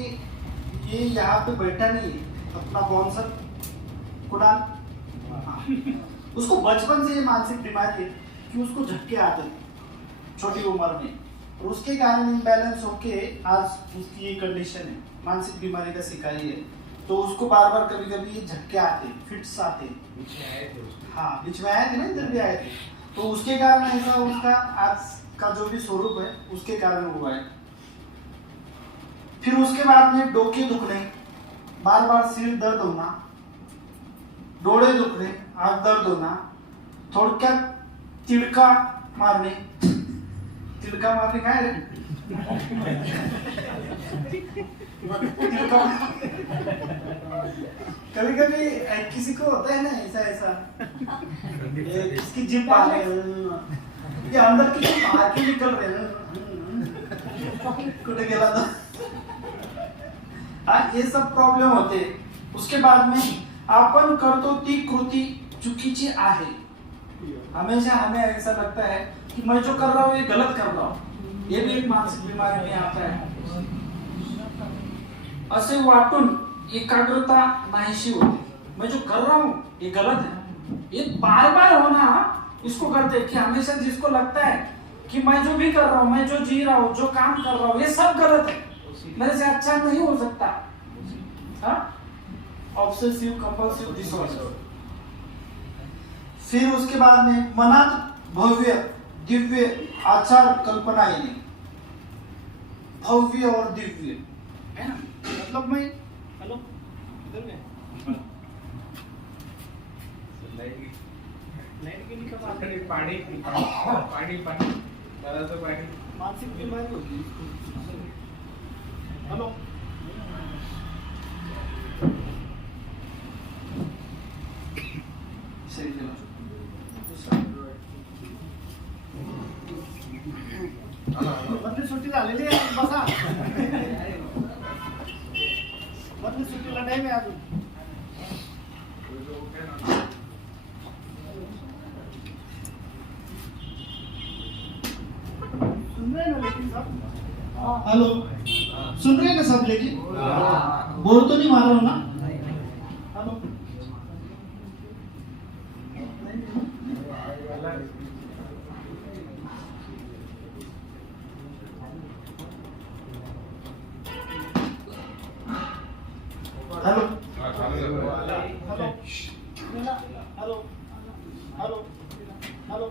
ये यहाँ पे बैठा नहीं है अपना बॉन्सर कुणाल, उसको बचपन से ये मानसिक बीमारी है कि उसको झटके आते हैं छोटी उम्र में, और उसके कारण इम्बैलेंस होके आज उसकी ये कंडीशन है, मानसिक बीमारी का शिकारी है. तो उसको बार बार कभी कभी ये झटके आते, फिट्स आते. हाँ बीच में आए थे ना, इधर भी आए थे. तो उसके कारण ऐसा उसका आज का जो भी स्वरूप है उसके कारण हुआ है. फिर उसके बाद में डोके दुखने, बार बार सिर दर्द होना, डोळे दुखणे, आंख दर्द होना, थोडक्यात तिडका मारणे. तिडका मारणे काय रे? कभी कभी किसी को होता है ना ऐसा इसकी जीभ आ ये अंदर की जीभ बाहर की निकल रहे हैं. कुठे गेला तो हाँ ये सब प्रॉब्लम होते हैं. उसके बाद में आपण करतो ती कृती चुकीची आहे. हमेशा हमें ऐसा लगता है कि मैं जो कर रहा हूँ ये गलत कर रहा हूँ. ये भी एक मानसिक बीमारी में आता है. असे वाटून एकाग्रता नाहीशी होते. मैं जो कर रहा हूँ ये गलत है. ये बार बार होना इसको करते कि हमेशा जिसको लगता है कि मैं जो भी कर रहा हूँ, मैं जो जी रहा हूँ, जो काम कर रहा हूँ, ये सब गलत है, मेरे से अच्छा नहीं हो सकता. Obsessive compulsive disorder. फिर उसके बाद में मनात भव्य दिव्य आचार कल्पना येणे. भव्य और दिव्य है ना, मतलब मैं हेलो इधर में लाइट गेली का बात पाणी पाणी पाणी पाणी दादाचं पाणी मानसिक बीमारी होती. हेलो सही चला. बदली सुट्टी झालेली आहे. बसा बदली सुट्टीला टाइम आहे अजून. सुन रहे हैं ना लेकिन सब हेलो, सुन रहे हैं ना सब? लेकिन बोर तो नहीं मार रहा हूं ना? Hello, hello, hello hello hello hello hello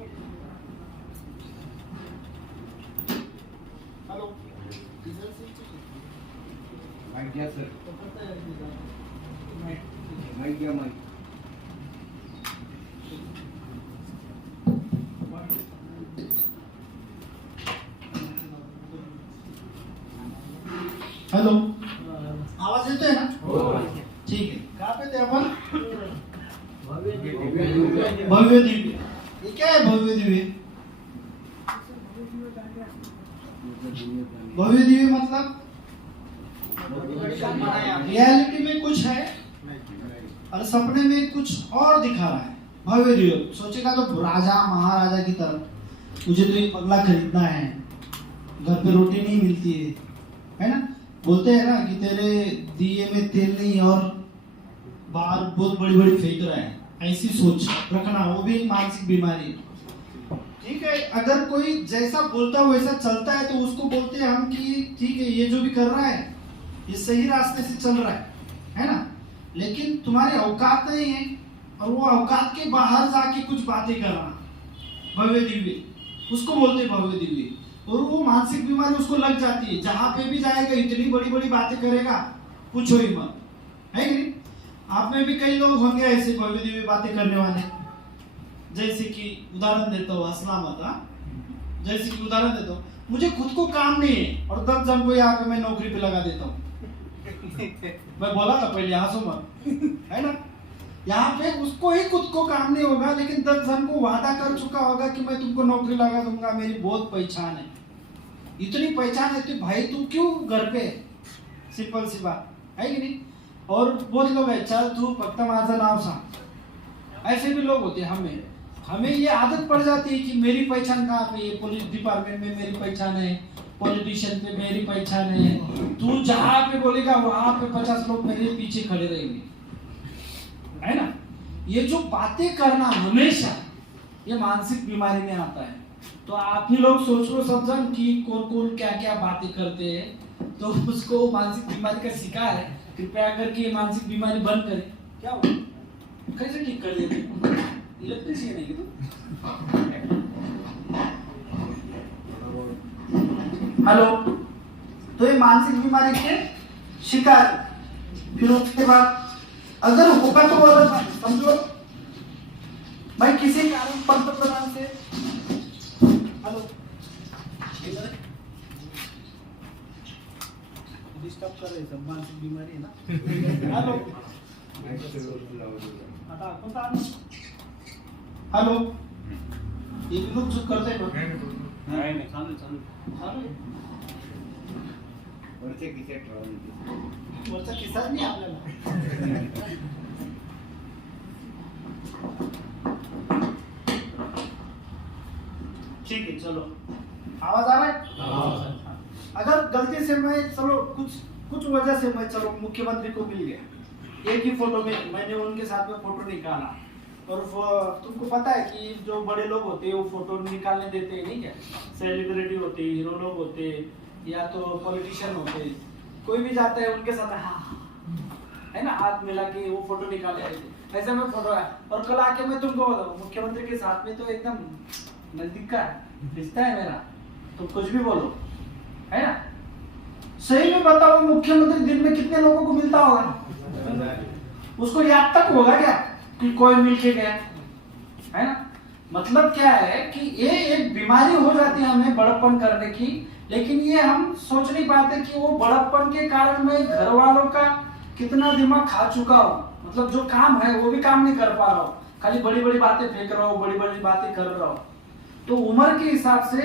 hello, आवाज येतोय ना? ठीक है. कहाँ पे थे अपन? भव्य दिव्य. ये क्या है भव्य दिव्य? भव्य दिव्य मतलब रियलिटी में कुछ है और सपने में कुछ और दिखा रहा है. भव्य दिव्य सोचेगा तो राजा महाराजा की तरह, मुझे तो ये बंगला खरीदना है, घर पे रोटी नहीं मिलती है ना. बोलते हैं ना कि तेरे दिए में तेल नहीं और बाहर बहुत बड़ी बड़ी फेंक रहा है. ऐसी सोच रखना वो भी एक मानसिक बीमारी है. ठीक है, अगर कोई जैसा बोलता है वैसा चलता है तो उसको बोलते हैं हम कि ठीक है ये जो भी कर रहा है ये सही रास्ते से चल रहा है ना. लेकिन तुम्हारी औकात नहीं है और वो औकात के बाहर जाके कुछ बातें करना, भव्य दिव्य उसको बोलते हैं भव्य दिव्य. और वो मानसिक बीमारी उसको लग जाती है. जहां पे भी जाएगा इतनी बड़ी बड़ी बातें करेगा, पूछो ही मत, है कि नहीं? आप में भी कई लोग होंगे ऐसे भव्य दिव्य बातें करने वाले. जैसे कि उदाहरण देता हूँ, हंसना मत. जैसे कि उदाहरण देता हूँ, मुझे खुद को काम नहीं है और 10 जन को यहाँ पे मैं नौकरी पे लगा देता हूँ. मैं बोला था पहले, हंसो मत, है ना. यहाँ पे उसको ही खुद को काम नहीं होगा, लेकिन 10 जन को वादा कर चुका होगा कि मैं तुमको नौकरी लगा दूंगा, मेरी बहुत पहचान है. इतनी पहचान है तो भाई तू क्यों घर पे? सिंपल सी बात है कि नहीं. और बहुत लोग है, चल तू फक्त माझं नाव सांग. ऐसे भी लोग होते हैं. हमें ये आदत पड़ जाती है कि मेरी पहचान कहाँ पे है, पुलिस डिपार्टमेंट में मेरी पहचान है, पॉलिटिशियन पे मेरी पहचान है. तू जहाँ पे बोलेगा वहां पे 50 लोग मेरे पीछे खड़े रहेंगे, है ना. ये जो बातें करना हमेशा ये मानसिक बीमारी में आता है. तो आप ही लोग सोच लो सब जन कि कौन कौन क्या क्या बातें करते हैं, तो उसको मानसिक बीमारी का शिकार है. कृपया करके ये मानसिक बीमारी बंद करें. क्या हो कैसे ठीक कर देते? इलेक्ट्रिशियन है कि तू? हेलो, तो ये मानसिक बीमारी के शिकार. फिर उसके बाद अगर होगा तो गलत बात समझो. भाई किसी कारण पंतप्रधान से हेलो डिस्टर्ब कर रहे सब. मानसिक बीमारी है ना. हेलो आता कोणता आणू? हेलो, ये लोग जो करते हैं नहीं चालू चालू वरचा किस्साच नाही आपल्याला. ठीक है चलो, आवाज आ रहा है? अगर गलती से मैं चलो कुछ वजह से मैं चलो मुख्यमंत्री को मिल गया, एक ही फोटो में मैंने उनके साथ में फोटो निकाला, और तुमको पता है कि जो बड़े लोग होते हैं वो फोटो निकालने देते हैं नहीं क्या? सेलिब्रिटी होते हैं, हीरो लोग होते हैं, या तो पॉलिटिशियन होते हैं, कोई भी जाता है उनके साथ है ना, हाथ मिला के वो फोटो निकाल रहे थे, ऐसे में फोटो है। और कल आके मैं तुमको बताऊँ, मुख्यमंत्री के साथ में तो एकदम नजदीक का रिश्ता है मेरा, तो कुछ भी बोलो, है ना? सही में बताओ, मुख्यमंत्री दिन में कितने लोगों को मिलता होगा? उसको याद तक होगा क्या कि कोई मिल के गया, है ना? मतलब क्या है कि ये एक बीमारी हो जाती है हमें बड़प्पन करने की, लेकिन ये हम सोच नहीं पाते कि वो बड़प्पन के कारण मैं घर वालों का कितना दिमाग खा चुका हूँ। मतलब जो काम है वो भी काम नहीं कर पा रहा हूँ, खाली बड़ी बड़ी बातें फेंक रहा हूँ, बड़ी बड़ी बातें कर रहा हूँ। तो उम्र के हिसाब से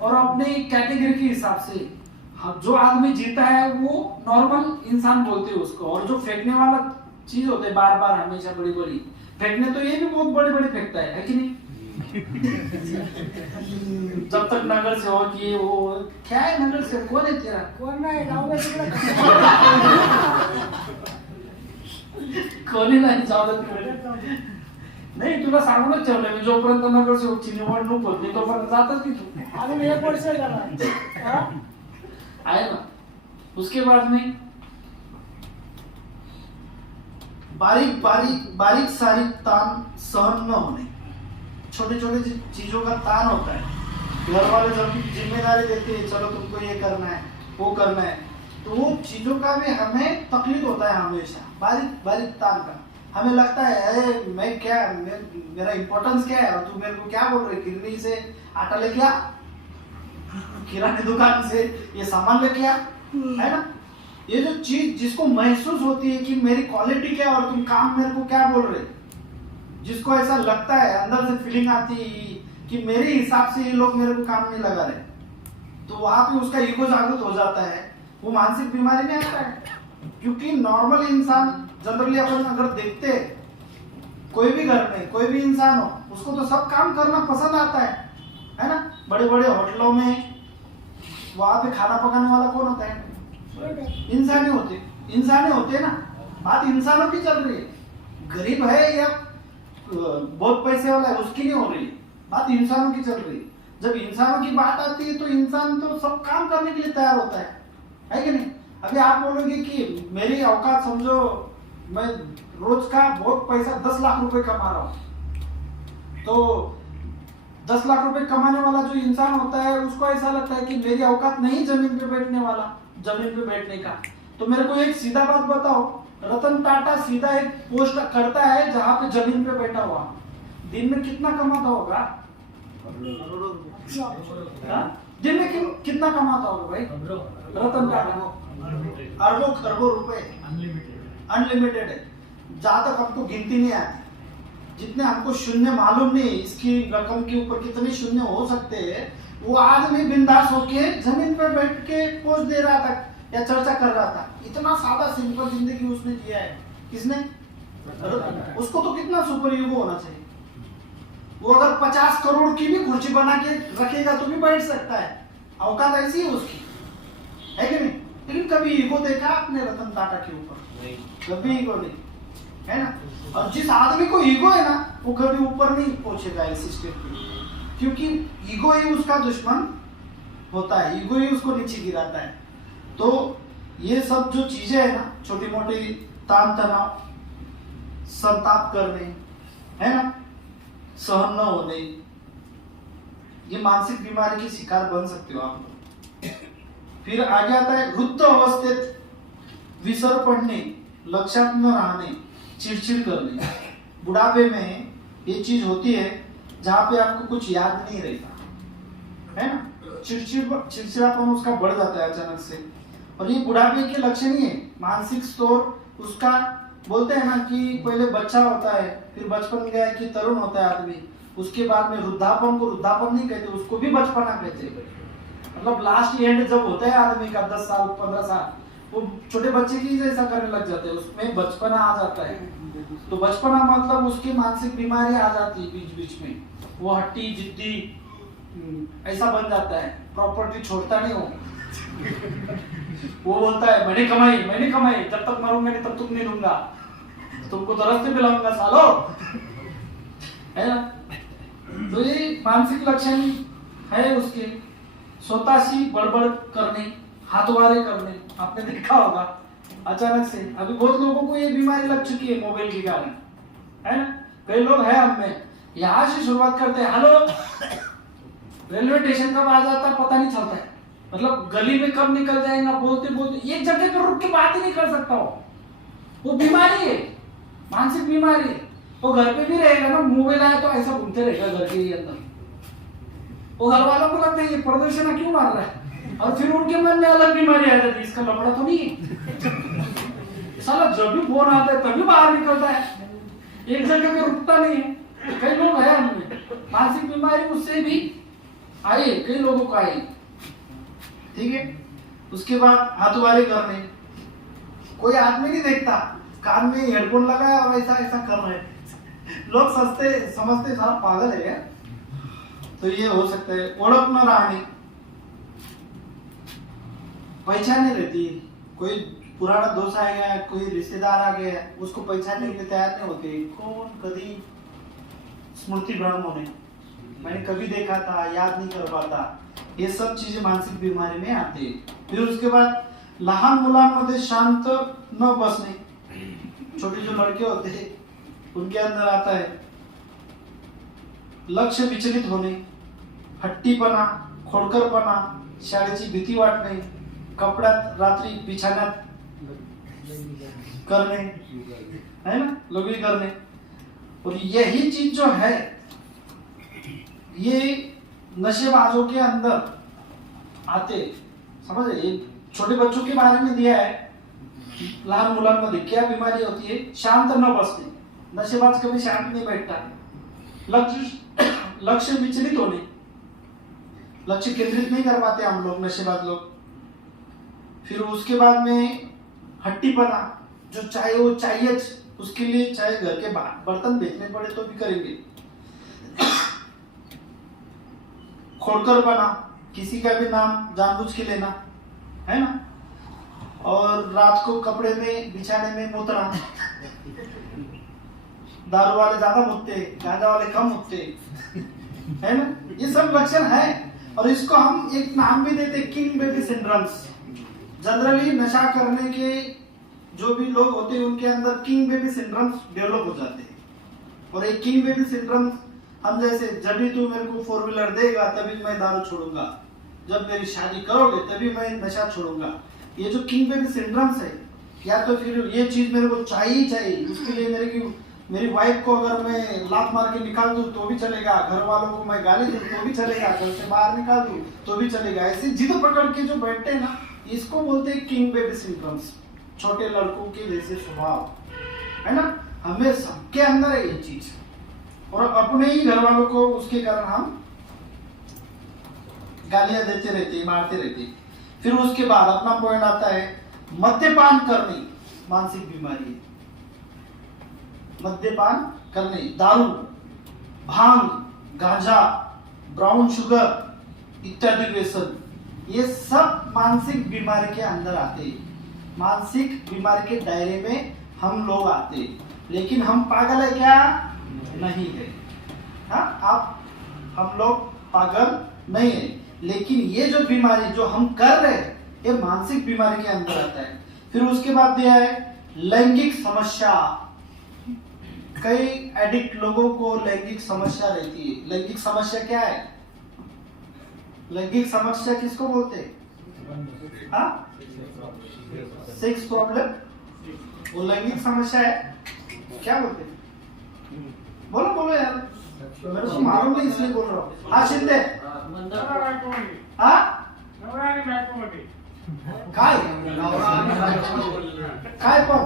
और अपने कैटेगरी के हिसाब से जो आदमी जीता है वो नॉर्मल इंसान बोलते हैं उसको, और जो फेंकने वाला चीज होते है बार बार हमेशा बड़ी बड़ी फेंकने, तो ये भी बहुत बड़ी बड़ी फेंकता है कि नहीं? जब तक नगर से हो कि वो क्या है, नगर से कौन है तेरा? कोण नाही गाव कोणी नाही जाऊ नाही, तुला सांगूनच ठेवलं मी, जोपर्यंत नगर सेवकची निवडणूक होत नाही तोपर्यंत जातच नाही तू। अजून 1 वर्ष झाला आहे ना, उसके बाद में बारीक सारीक तान सहन न होने, छोटे छोटे चीजों का तान होता है। घर वाले जब जिम्मेदारी देते हैं, चलो तुमको ये करना है वो करना है, तो वो चीजों का भी हमें तकलीफ होता है हमेशा, बारीक तान का। हमें लगता है मेरा इंपॉर्टेंस क्या है, और तू मेरे को क्या बोल रही, किरनी से आटा लेके आ, किराने दुकान से ये सामान लेके आ, है ना? ये जो चीज जिसको महसूस होती है कि मेरी क्वालिटी क्या है और तुम काम मेरे को क्या बोल रहे, जिसको ऐसा लगता है, अंदर से फीलिंग आती है कि मेरे हिसाब से ये लोग मेरे को काम नहीं लगा रहे, तो वहां पे उसका ईगो जागृत हो जाता है, वो मानसिक बीमारी में आता है। क्योंकि नॉर्मल इंसान जनरली अपन अगर देखते, कोई भी घर में कोई भी इंसान हो, उसको तो सब काम करना पसंद आता है ना? बड़े बड़े होटलों में वहां पे खाना पकाने वाला कौन होता है? इंसान ही होते ना। बात इंसानों की चल रही है, गरीब है या बहुत पैसे वाला है उसकी नहीं हो रही, बात इंसानों की चल रही है। जब इंसानों की बात आती है तो इंसान तो सब काम करने के लिए तैयार होता है कि नहीं? अभी आप बोलोगे कि मेरी औकात समझो, मैं रोज का बहुत पैसा 10 लाख रुपए कमा रहा हूँ, तो 10 लाख रुपए कमाने वाला जो इंसान होता है उसको ऐसा लगता है कि मेरी औकात नहीं जमीन पे बैठने का। तो मेरे को एक सीधा बात बताओ, रतन टाटा सीधा एक पोस्ट करता है जहां पे जमीन पे बैठा हुआ, दिन में कितना कमाता होगा? दिन में कितना कमाता होगा भाई रतन टाटा? अरबों खरबों रुपए, अनलिमिटेड है। जहां तक हमको गिनती नहीं आती, जितने हमको शून्य मालूम नहीं इसकी रकम के ऊपर कितने शून्य हो सकते हैं, वो आदमी बिंदास होके जमीन पर बैठ के पोस्ट दे रहा था या चर्चा कर रहा था। इतना सादा सिंपल जिंदगी उसने जिया है। किसने? उसको तो कितना सुपर ईगो होना चाहिए। वो अगर 50 करोड़ की भी कुर्सी बना के रखेगा तो भी बैठ सकता है, औकात ऐसी है उसकी, है कि नहीं? लेकिन कभी ईगो देखा आपने रतन टाटा के ऊपर? कभी ईगो नहीं, है ना? और जिस आदमी को ईगो है ना, वो कभी ऊपर नहीं पहुंचेगा इस स्टेप पे, क्योंकि ईगो ही उसका दुश्मन होता है, ईगो ही उसको नीचे गिराता है। तो ये सब जो चीजें है ना, छोटी मोटी तान तनाव, संताप करने, है ना, सहन न होने, ये मानसिक बीमारी की शिकार बन सकते हो आप लोग। फिर आगे आता है वृद्ध अवस्थेत विसर पड़ने, लक्षात न रहने, चिड़चिड़ करने। बुढ़ापे में ये चीज होती है जहाँ पे आपको कुछ याद नहीं रहता, है ना? चिड़चिड़ापन उसका बढ़ जाता है अचानक से, और ये बुढ़ापे के लक्षण ही है। मानसिक स्तर उसका बोलते हैं ना कि पहले बच्चा होता है, फिर बचपन गया कि तरुण होता है आदमी, उसके बाद में वृद्धापन को वृद्धापन नहीं कहते, उसको भी बचपना कहते हैं। मतलब लास्ट एंड जब होता है आदमी का 10 साल 15 साल, वो छोटे बच्चे की जैसा करने लग जाते हैं, उसमें बचपना आ जाता है। तो बचपना मतलब उसकी मानसिक बीमारी आ जाती है बीच बीच में, वो हट्टी जिद्दी, ऐसा बन जाता है, प्रॉपर्टी छोड़ता नहीं वो बोलता है मैंने कमाई, जब तक मरूंगा नहीं तब तक नहीं दूंगा, तुमको तो रास्ते पे लाऊंगा सालो, है ना। तो ये मानसिक लक्षण है उसके। स्वतःशी बड़बड़ करने, हाथवारे करने, आपने देखा होगा अचानक से। अभी बहुत लोगों को ये बीमारी लग चुकी है मोबाइल के कारण, है ना। कई लोग हैं हम में, यहाँ से शुरुआत करते हैं, हेलो, रेलवे स्टेशन कब आ जाता है पता नहीं चलता है, मतलब गली में कब निकल जाएगा, बोलते बोलते एक जगह पर रुक के बात ही नहीं कर सकता वो बीमारी है, मानसिक बीमारी है। वो घर पे भी रहेगा ना, मोबाइल आया तो ऐसा घूमते रहेगा घर के अंदर। वो घर वालों को लगता है ये प्रदर्शन क्यों मार रहा है, और फिर उनके मन में अलग बीमारी आ जाती है, इसका लफड़ा तो नहीं है साला। जब भी फोन आता है तभी बाहर निकलता है, एक जगह पे रुकता नहीं है। कई लोग हैं हमने, मानसिक बीमारी उससे भी आई, कई लोगों को आई, ठीक है। उसके बाद हाथवारे करने, कोई आदमी नहीं देखता, कान में हेडफोन लगाया और ऐसा ऐसा कर रहे हैं, लोग समझते सारा पागल है। तो ये हो सकता है। ओळख न रहने, पहचान नहीं रहती, कोई पुराना दोस्त आ गया, कोई रिश्तेदार आ गया, उसको पहचानने के लिए तैयार नहीं होते, कौन, कभी स्मृति भ्रम होने, मैंने कभी देखा था, याद नहीं कर पाता, ये सब चीजें मानसिक बीमारी में आती है। फिर उसके बाद लहान मुलांमध्ये शांत न बसणे, छोटे जो लड़के होते हैं उनके अंदर आता है। लक्ष्य विचलित होणे, हट्टीपणा, खोडकरपणा, शाळेची भीती वाटणे, कपड्यात रात्री बिछाण्यात करने, है ना, लघु करने। और यही चीज जो है ये नशेबाजों के अंदर आते, समझ रहे। छोटे बच्चों के बारे में दिया है, लहान मुलांमध्ये क्या बीमारी होती है, शांत न बसणे, नशेबाज कभी शांत नहीं बैठता, लक्ष्य विचलित होने, लक्ष्य केंद्रित नहीं कर पाते हम लोग, नशेबाज लोग। फिर उसके बाद में हट्टीपना, जो चाहे वो चाहिए, उसके लिए चाहे घर के बर्तन बेचने पड़े तो भी करेंगे। खोड़करपना, किसी का भी नाम जानबूझ के लेना, है ना। और रात को कपड़े में बिछाने में मुतरा, दारू वाले ज्यादा मुतते, गांजा वाले कम मुतते, है ना। ये सब लक्षण है, और इसको हम एक नाम भी देते, किंग बेबी सिंड्रोम्स। जनरली नशा करने के जो भी लोग होते हैं उनके अंदर किंग बेबी सिंड्रोम्स डेवलप हो जाते हैं। और एक किंग बेबी सिंड्रोम, हम जैसे, जब भी तू मेरे को 4 व्हीलर देगा तभी मैं दारू छोड़ूंगा, जब मेरी शादी करोगे तभी मैं नशा छोड़ूंगा, ये जो किंग बेबी सिंड्रोम्स है। या तो फिर ये चीज मेरे को चाहिए, उसके लिए मेरी वाइफ को अगर मैं लात मार के निकाल दूं तो भी चलेगा, घर वालों को मैं गाली दूं तो भी चलेगा, घर से बाहर निकाल दूं तो भी चलेगा। ऐसे जिद पकड़ के जो बैठते हैं ना, इसको बोलते हैं किंग बेबी सिंड्रोम्स, छोटे लड़कों के जैसे स्वभाव, है ना। हमें सबके अंदर है ये चीज, और अपने ही घर वालों को उसके कारण हम गालियां देते रहते, मारते रहते। फिर उसके बाद अपना पॉइंट आता है मद्यपान करने, मानसिक बीमारी है। मद्यपान करने, दारू, भांग, गांजा, ब्राउन शुगर इत्यादि व्यसन, ये सब मानसिक बीमारी के अंदर आते हैं। मानसिक बीमारी के दायरे में हम लोग आते हैं, लेकिन हम पागल है क्या? नहीं है। हाँ, हम लोग पागल नहीं है, लेकिन ये जो बीमारी जो हम कर रहे हैं ये मानसिक बीमारी के अंदर आता है। फिर उसके बाद दिया है लैंगिक समस्या। कई एडिक्ट लोगों को लैंगिक समस्या रहती है। लैंगिक समस्या क्या है? लैंगिक समस्या किसको बोलते हैं? हाँ, सेक्स प्रॉब्लम, वो लैंगिक समस्या है। क्या बोलते हैं? बोलो यार, मेरे को मालूम नहीं इसलिए बोल रहा हूँ। हाँ शिंदे, हाँ काय काय पण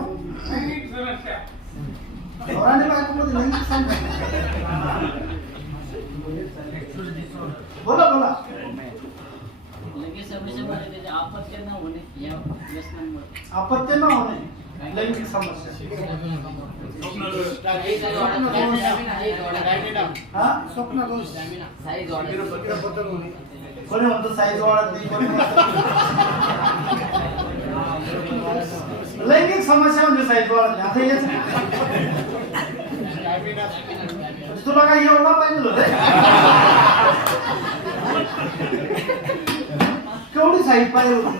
नवराने बायकोमध्ये लैंगिक समस्या, बोला लगेच समस्या मध्ये त्याचे अपत्य न होणे, या व्यसनांमुळे अपत्य न होणे, लैंगिक समस्या हा स्वप्न दोष कोणी म्हणतो साईज वाढत नाही, कोणी म्हणतो लैंगिक समस्या म्हणजे साईज वाढत नाही. आता हेच तुला काही एवढा पाहिजे होतं केवढी साईज पाहिजे होती.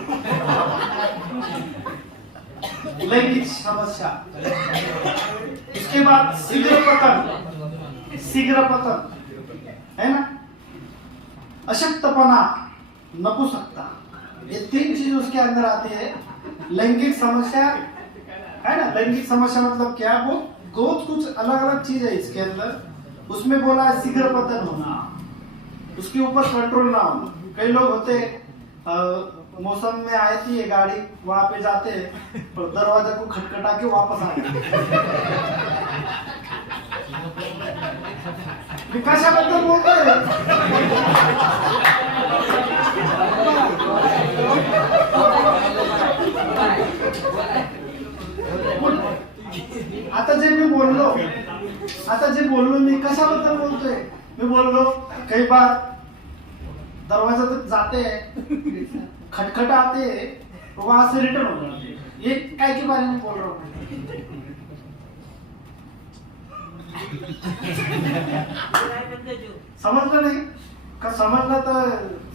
लैंगिक समस्या, उसके बाद शीघ्र पतन है ना, अशक्तपना, नपुंसकता, ये 3 चीज उसके अंदर आती है. लैंगिक समस्या है ना, लैंगिक समस्या मतलब क्या, वो बहुत कुछ अलग अलग चीज है इसके अंदर. उसमें बोला है शीघ्र पतन होना, उसके ऊपर कंट्रोल ना होना. कई लोग होते मौसम में आती है गाड़ी, वहां पे जाते हैं और दरवाजा को खटखटा के वापस आ गए. कशाबद्दल बोलतोय, आता जे बोललो मी कशाबद्दल बोलतोय. मी बोललो कई बार दरवाजा तक जाते हैं, खटखटाते हैं, वहां से रिटर्न हो जाते हैं. ये काय के बारे में बोल रहा हूँ. समजलं नाही का, समजलं तर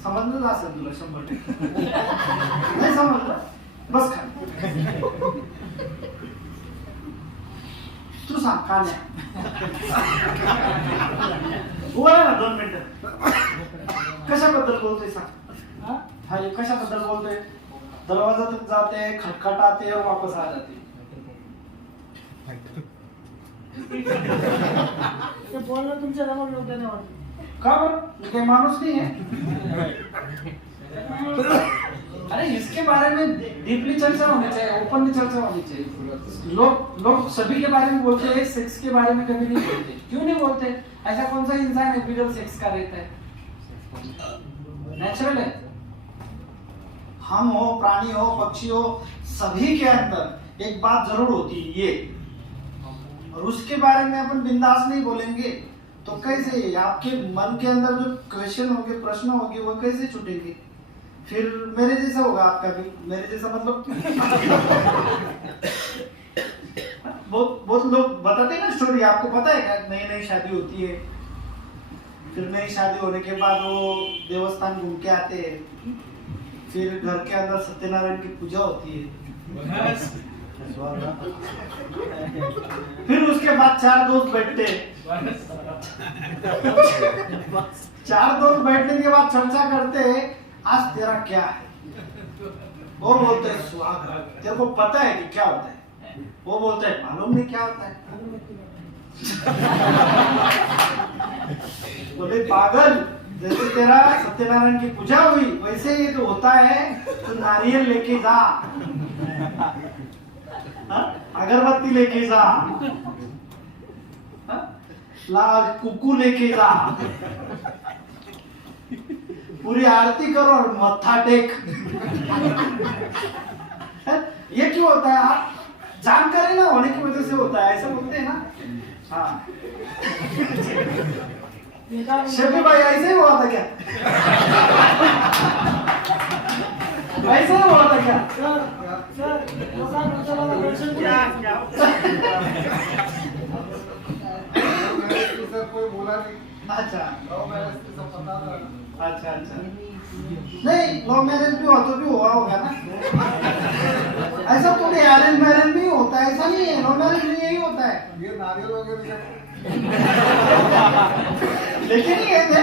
समजलं असेल तुला 100%. नाही समजलं बस खा. तू सांग कान्या, बोला ना 2 मिनिटं. कशाबद्दल बोलतोय सांग. हा ये कशाबद्दल बोलतोय. दरवाजा तक जाते हैं, खटखटाते और वापस आ जाते. ते बोलणं तुमच्या जवळ योग्य नाही वाटत. का बरं, ये कोई मानुस नहीं है. अरे इसके बारे में डीपली चर्चा होनी चाहिए, ओपनली चर्चा होनी चाहिए. लोग सभी के बारे में बोलते हैं, सेक्स के बारे में कभी नहीं बोलते. क्यों नहीं बोलते. ऐसा कौन सा इंसान है बिगर सेक्स का रहता है. नेचुरल है. हम हो, प्राणी हो, पक्षी हो, सभी के अंदर एक बात जरूर होती है ये, और उसके बारे में अपन बिंदास नहीं बोलेंगे तो कैसे आपके मन के अंदर जो क्वेश्चन होंगे, प्रश्न होंगे, वो कैसे छूटेंगे. फिर मेरे जैसा होगा आपका भी. मेरे जैसा मतलब बहुत लोग बताते हैं ना स्टोरी. आपको पता है क्या, नई नई शादी होती है, फिर नई शादी होने के बाद वो देवस्थान घूम के आते हैं, फिर घर के अंदर सत्यनारायण की पूजा होती है, फिर उसके बाद 4 दोस्त बैठते हैं. 4 दोस्त बैठने के बाद चर्चा करते हैं, आज तेरा क्या है. वो बोलते हैं सुहाग. तेरे को पता है कि क्या होता है. वो बोलते हैं मालूम नहीं क्या होता है. बोले पागल, जैसे तेरा सत्यनारायण की पूजा हुई वैसे ये तो होता है. तो नारियल लेके जा, अगरबत्ती लेके जा, लाल कुकू लेके जा, पूरी आरती करो और मत्था टेक. ये क्यों होता है. आप जानकारी ना होने की वजह से होता है, ऐसा बोलते हैं ना. हाँ शफी भाई ऐसे ही हुआ था क्या. ऐसे ही हुआ था क्या. कोई बोला नहीं. अच्छा अच्छा अच्छा. नहीं लव मैरिज भी हो तो भी हुआ होगा ना. ऐसा तो नहीं, अरेंज मैरिज भी होता है, ऐसा नहीं है. लव मैरिज में यही होता है. ये नारियल वगैरह लेकिन ये थे,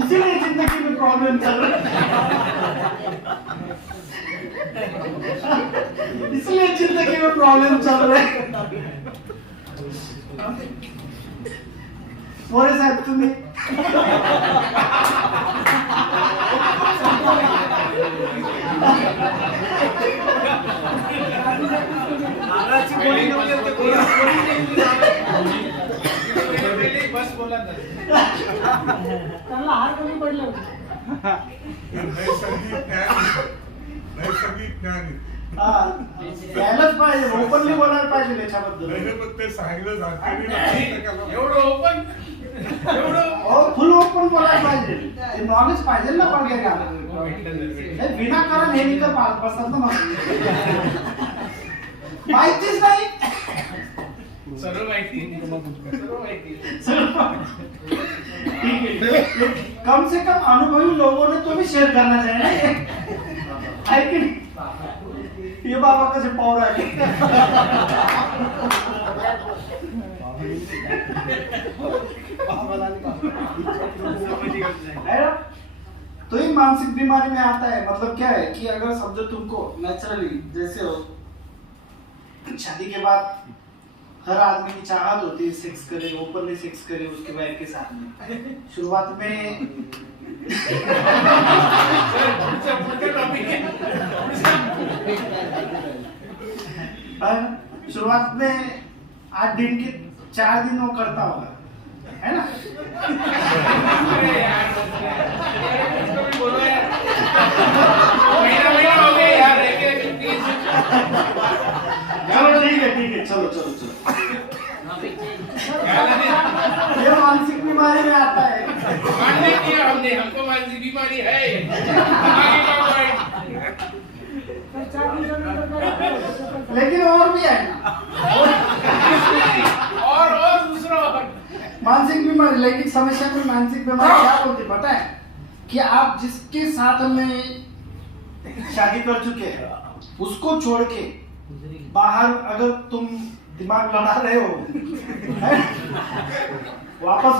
इसीलिए जिंदगी में प्रॉब्लम चल रहा है. इसलिए जिंदगी में प्रॉब्लम चल रहे हैं. मोरे साहब तुम्हें बस बोला त्यांना हार कमी पडले होते. नैसर्गिक ज्ञान यायलाच पाहिजे ओपनली बोलायला पाहिजे त्याच्याबद्दल ते सांगितलं जाते एवढं ओपन फुल ओपन बोलायला पाहिजे ते नॉलेज पाहिजे ना पण काय हे विनाकारण हे विकत बसतात ना माहितीच नाही सर्व माहिती ठीक है कम से कम अनुभवी लोगों ने तो भी शेयर करना चाहिए ना है कि नहीं? ये बाबा कैसे पाव रहा है तो ये मानसिक बीमारी में आता है मतलब क्या है कि अगर समझो तुमको नेचुरली जैसे हो शादी के बाद हर आदमी की चाहत होती है सेक्स करे ओपनली सेक्स करे उसके वाइफ के साथ में शुरुआत में शुरुआत में 8 दिन के 4 दिन वो करता होगा है ना चलो ठीक है चलो चलो चलो ये मानसिक बीमारी में आता है मानने किया हमने हमको मानसिक बीमारी है आगे का पॉइंट लेकिन और भी है ना और दूसरा मानसिक बीमारी लैंगिक समस्या में मानसिक बीमारी क्या बोलते पता है कि आप जिसके साथ में शादी कर चुके हैं उसको छोड़ के बाहर अगर तुम दिमाग लड़ा रहे हो है? वापस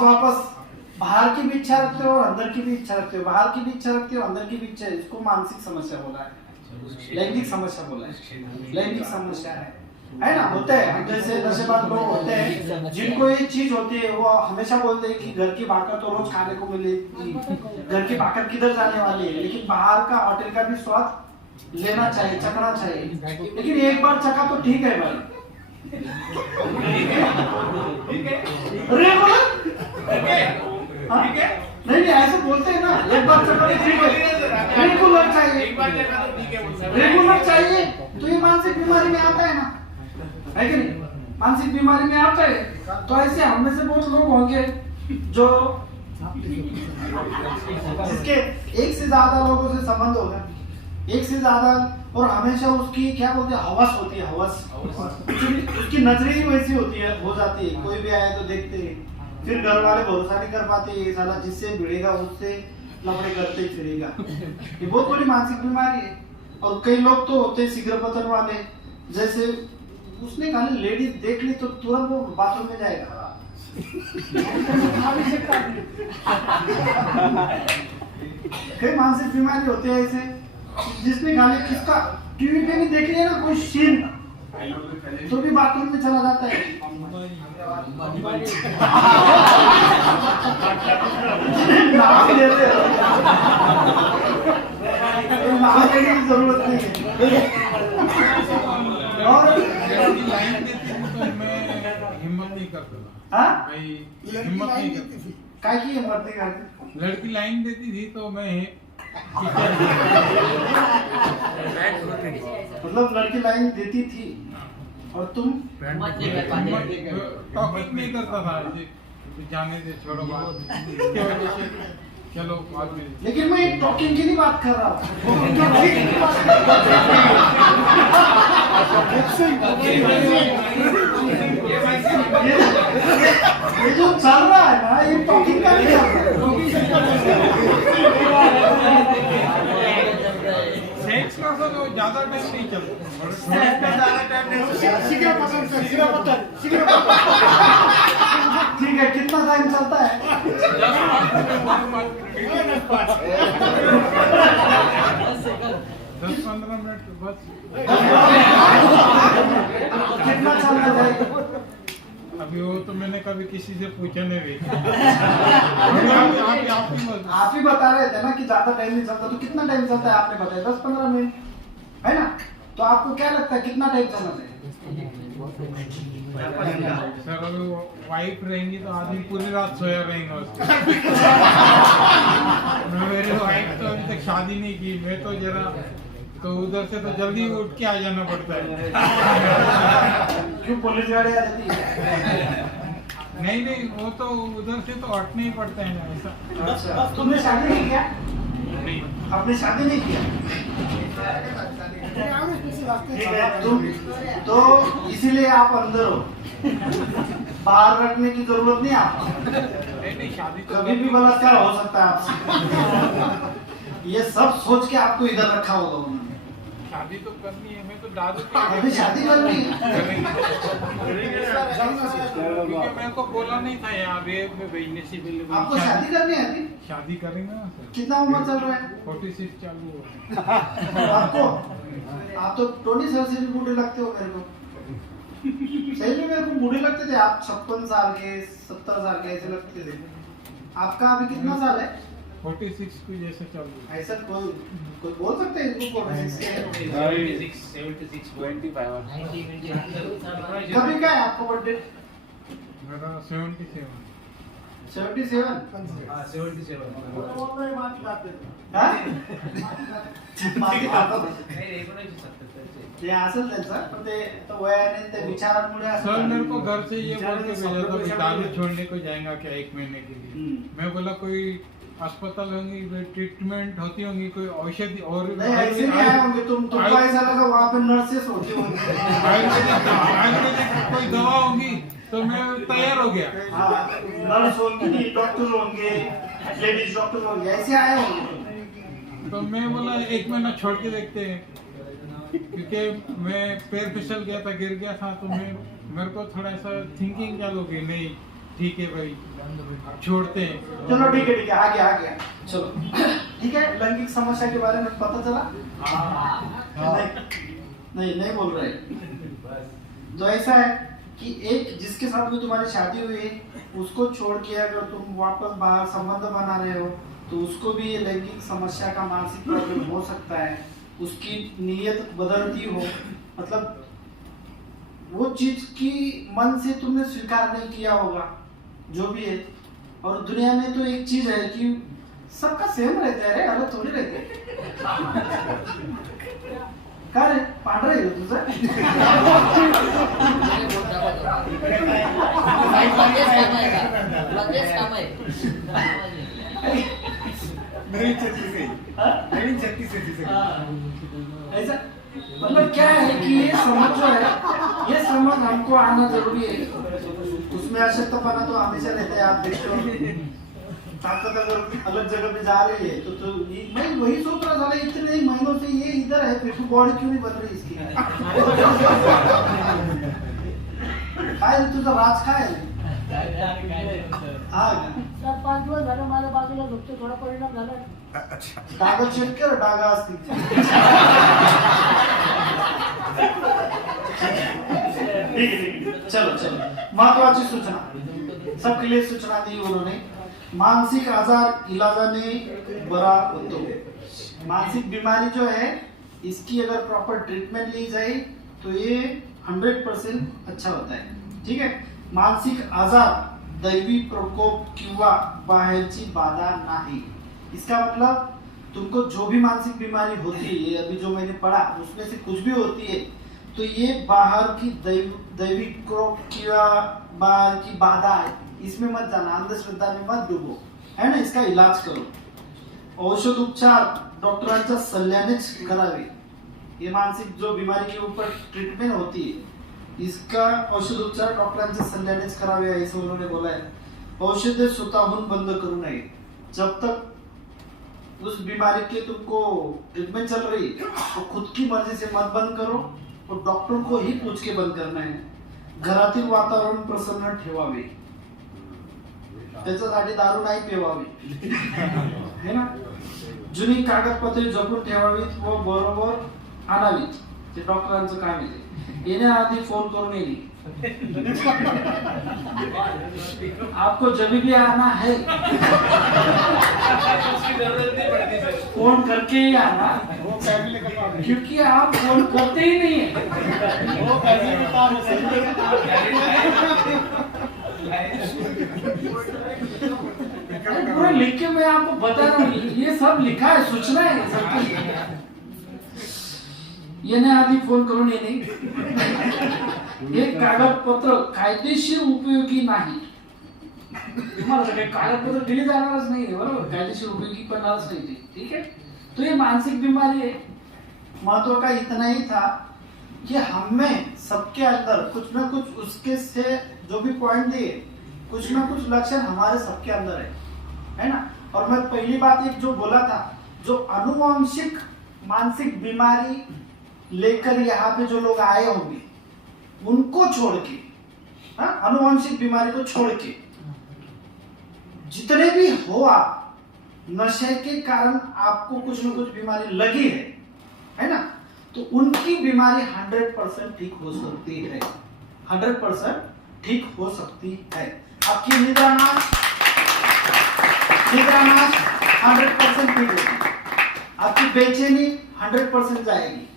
बाहर की भी इच्छा रखते हो और अंदर की भी इच्छा रखते हो बाहर की भी इच्छा रखते हो अंदर की भी इच्छा है इसको मानसिक समस्या बोला है लैंगिक समस्या बोला है लैंगिक समस्या है ना होते हैं जैसे नशेबाज लोग होते हैं जिनको ये चीज होती है वो हमेशा बोलते हैं कि घर की भाकर तो रोज खाने को मिलेगी घर की भाकर किधर जाने वाली है लेकिन बाहर का होटल का भी स्वाद लेना चाहिए चखना चाहिए लेकिन एक बार चखा तो ठीक है भाई रेगुलर नहीं ऐसे बोलते हैं ना एक बार चखा तो ठीक है रेगुलर चाहिए रेगुलर चाहिए तो ये मानसिक बीमारी में आता है ना है कि नहीं मानसिक बीमारी में आता है तो ऐसे हम में से बहुत लोग होंगे जो जिसके एक से ज्यादा लोगों से संबंध होगा एक से ज्यादा और हमेशा उसकी क्या बोलते हैं हवस होती है हवस उसकी नजरें ही वैसी होती है हो जाती है कोई भी आए तो देखते हैं फिर घर वाले भरोसा नहीं कर पाते ये साला जिससे भिड़ेगा उससे लफड़े करते ही फिरेगा ये बहुत बड़ी मानसिक बीमारी है और कई लोग तो होते हैं शीघ्र पतन वाले जैसे उसने खाली लेडीज देख ली तो तुरंत वो बाथरूम में जाएगा कई मानसिक बीमारी होते हैं ऐसे जिसने खाली किसका टीवी पे भी देख लिया ना कोई सीन तो भी बाथरूम में चला जाता है नाम लेते हो नाम लेने की जरूरत नहीं है और लाइन देती थी तो मैं हिम्मत नहीं करता हाँ भाई हिम्मत नहीं करती काय की हिम्मत नहीं करते लड़की लाइन देती थी तो मैं मतलब लड़की लाइन देती थी और तुम टॉपिक नहीं करता था जाने से छोड़ो बात इसके वजह से चलो बाद में लेकिन मैं टॉकिंग की नहीं बात कर रहा हूँ ये जो चल रहा है ना ये टॉकिंग का नहीं सेक्स का तो ज्यादा टाइम नहीं चलता ठीक है कितना टाइम चलता है 10-15 मिनट बस कितना चलना चाहिए अभी वो तो मैंने कभी किसी से पूछा नहीं भी आप ही बता रहे थे ना कि ज्यादा टाइम नहीं चलता तो कितना टाइम चलता है आपने बताया 10-15 मिनट है ना तो आपको क्या लगता है कितना टाइम चलना चाहिए सर अगर वाइफ रहेंगी तो आदमी पूरी रात सोया रहेगा उसको मेरी वाइफ तो अभी तक शादी नहीं की मैं तो जरा तो उधर से तो जल्दी उठ के आ जाना पड़ता है। क्यों पुलिस गाड़ी आ जाती है? नहीं नहीं, वो तो उधर से तो हटना ही पड़ता है ना ऐसा। अच्छा, तुमने शादी नहीं किया? नहीं, आपने शादी नहीं किया? ठीक है, तुम तो इसीलिए आप अंदर हो, बाहर रखने की जरूरत नहीं आपको। नहीं शादी तो कभी भी बलात्कार हो सकता है आपसे। ये सब सोच के आपको इधर रखा होगा उन्होंने। शादी तो करनी है, मैं तो दारू अभी शादी करनी है? क्योंकि मेरे को बोला नहीं था यहाँ पे मैं भेजने से पहले। आपको शादी करनी है अभी? शादी करेंगे ना सर। कितना उम्र चल रहा है 46 चालू हो। आपको? आप तो टोनी सर से भी बूढ़े लगते हो मेरे को। सही में मेरे को बूढ़े लगते थे आप, 56 साल के 70 साल के ऐसे लगते थे। आपका अभी कितना साल है? 46 को जैसे चालू है। ऐसा कोई बोल सकते हैं इसको 46 के? 76, 76, 25. कभी क्या है आपको बर्थडे? मेरा 77। 77? हाँ 77 हाँ? मागे खातो. नाही रे 1977 ते असेल त्यांचं, पण ते तो वयाने ते विचारांमुळे असं सर मेरे को झालं. घर से ये बोल के भेजा था कि दारू छोड़ने को जाएगा क्या 1 महीने के लिए। मैं बोला कोई अस्पताल होंगी, कोई ट्रीटमेंट होती होंगी, कोई औषधि और नहीं ऐसे नहीं आए होंगे तुमको ऐसा लगा वहाँ पे नर्सेस होती होंगी. आयुर्वेदिक कोई दवा होगी तो मैं तैयार हो गया। हाँ, नर्स होंगी, डॉक्टर होंगे, लेडीज डॉक्टर होंगे, ऐसे आए होंगे. तो मैं बोला 1 महीना छोड़ के देखते हैं, क्योंकि मैं पैर फिसल गया था, गिर गया था, तो मेरे को थोड़ा सा थिंकिंग चालू हो गई, नहीं ठीक है भाई छोड़ते हैं। चलो ठीक है आ गया चलो ठीक है. लैंगिक समस्या के बारे में पता चला? नहीं बोल रहे. तो ऐसा है कि एक जिसके साथ भी तुम्हारी शादी हुई है उसको छोड़ के अगर तुम वापस बाहर संबंध बना रहे हो तो उसको भी ये लैंगिक समस्या का मानसिक प्रॉब्लम हो सकता है. उसकी नीयत बदलती हो, मतलब वो चीज की मन से तुमने स्वीकार नहीं किया होगा जो भी है. और दुनिया में तो एक चीज है कि सबका सेम रहता है रे, अलग थोड़ी रहते. का रे पांढरा आहे तुझं? ऐसा मतलब क्या है कि ये समझ जो है, ये समझ हमको आना जरूरी है. उसमें अशक्तपना तो हमेशा रहता है. आप देखते हो ताकत अगर अलग जगह पे जा रही है तो मैं वही सोच रहा था इतने महीनों से ये इधर है फिर तो बॉडी क्यों नहीं बन रही इसकी? काय रे तुझा राज काय आहे? हा का? 4-5 दिवस झालं माझ्या बाजूला झोपतो, थोडा परिणाम झाला. डागा चेक कर, डागा असतील. ठीक है. चलो महत्वाची सूचना सबके लिए सूचना दी उन्होंने. मानसिक आजार इलाजाने बरा होतो. मानसिक बीमारी जो है इसकी अगर प्रॉपर ट्रीटमेंट ली जाए तो ये 100% अच्छा होता है. ठीक है. मानसिक आजार दैवी प्रकोप किंवा बाहेरची बाधा नहीं. इसका मतलब तुमको जो भी मानसिक बीमारी होती है, ये अभी जो मैंने पढ़ा उसमें से कुछ भी होती है तो ये बाहर की दैवी क्रोप किंवा बाहर की बाधा है, इसमें मत जाना, अंधश्रद्धा में मत डूबो, है ना. इसका इलाज करो. औषध उपचार डॉक्टरांच्या सल्ल्यानेच करावे. ये मानसिक जो बीमारी के ऊपर ट्रीटमेंट होती है इसका औषध उपचार डॉक्टरांच्या सल्ल्यानेच करावे ऐसे उन्होंने बोला है. औषधे स्वतःहून बंद करू नये. जब तक उस बीमारी के तुमको ट्रीटमेंट चल रही तो खुद की मर्जी से मत बंद करो और डॉक्टर को ही पूछ के बंद करना है. घरातील वातावरण प्रसन्न ठेवावे, त्याच्यासाठी दारू नाही पिवावी, है ना. जुनी कागदपत्रे जपून ठेवावीत व बरोबर आणावीत. ते डॉक्टरांचं काम आहे. येण्याआधी फोन करून येईल. आपको जब भी आना है फोन करके ही आना, क्योंकि आप फोन करते ही नहीं है. पूरा लिख के मैं आपको बता रहा हूँ, ये सब लिखा है, सूचना है सब कुछ. येणे आधी फोन करून येणे हे कागदपत्र कायदेशीर उपयोगी नाही. तुम्हाला काही कागदपत्र दिली जाणारच नाही बरोबर, कायदेशीर उपयोगी पडणारच नाही ते. ठीक है, तो ये मानसिक बीमारी है. महत्व का इतना ही था कि हमें सबके अंदर कुछ ना कुछ उसके से जो भी पॉइंट दिए, कुछ ना कुछ लक्षण हमारे सबके अंदर है ना. और मैं पहली बात एक जो बोला था, जो अनुवांशिक मानसिक बीमारी लेकर यहाँ पे जो लोग आए होंगे उनको छोड़ के, हाँ, अनुवांशिक बीमारी को छोड़ के जितने भी हो, आप नशे के कारण आपको कुछ न कुछ बीमारी लगी है ना, तो उनकी बीमारी 100% ठीक हो सकती है. 100% ठीक हो सकती है. आपकी निद्रानाश 100% ठीक होगी. आपकी बेचैनी 100% जाएगी.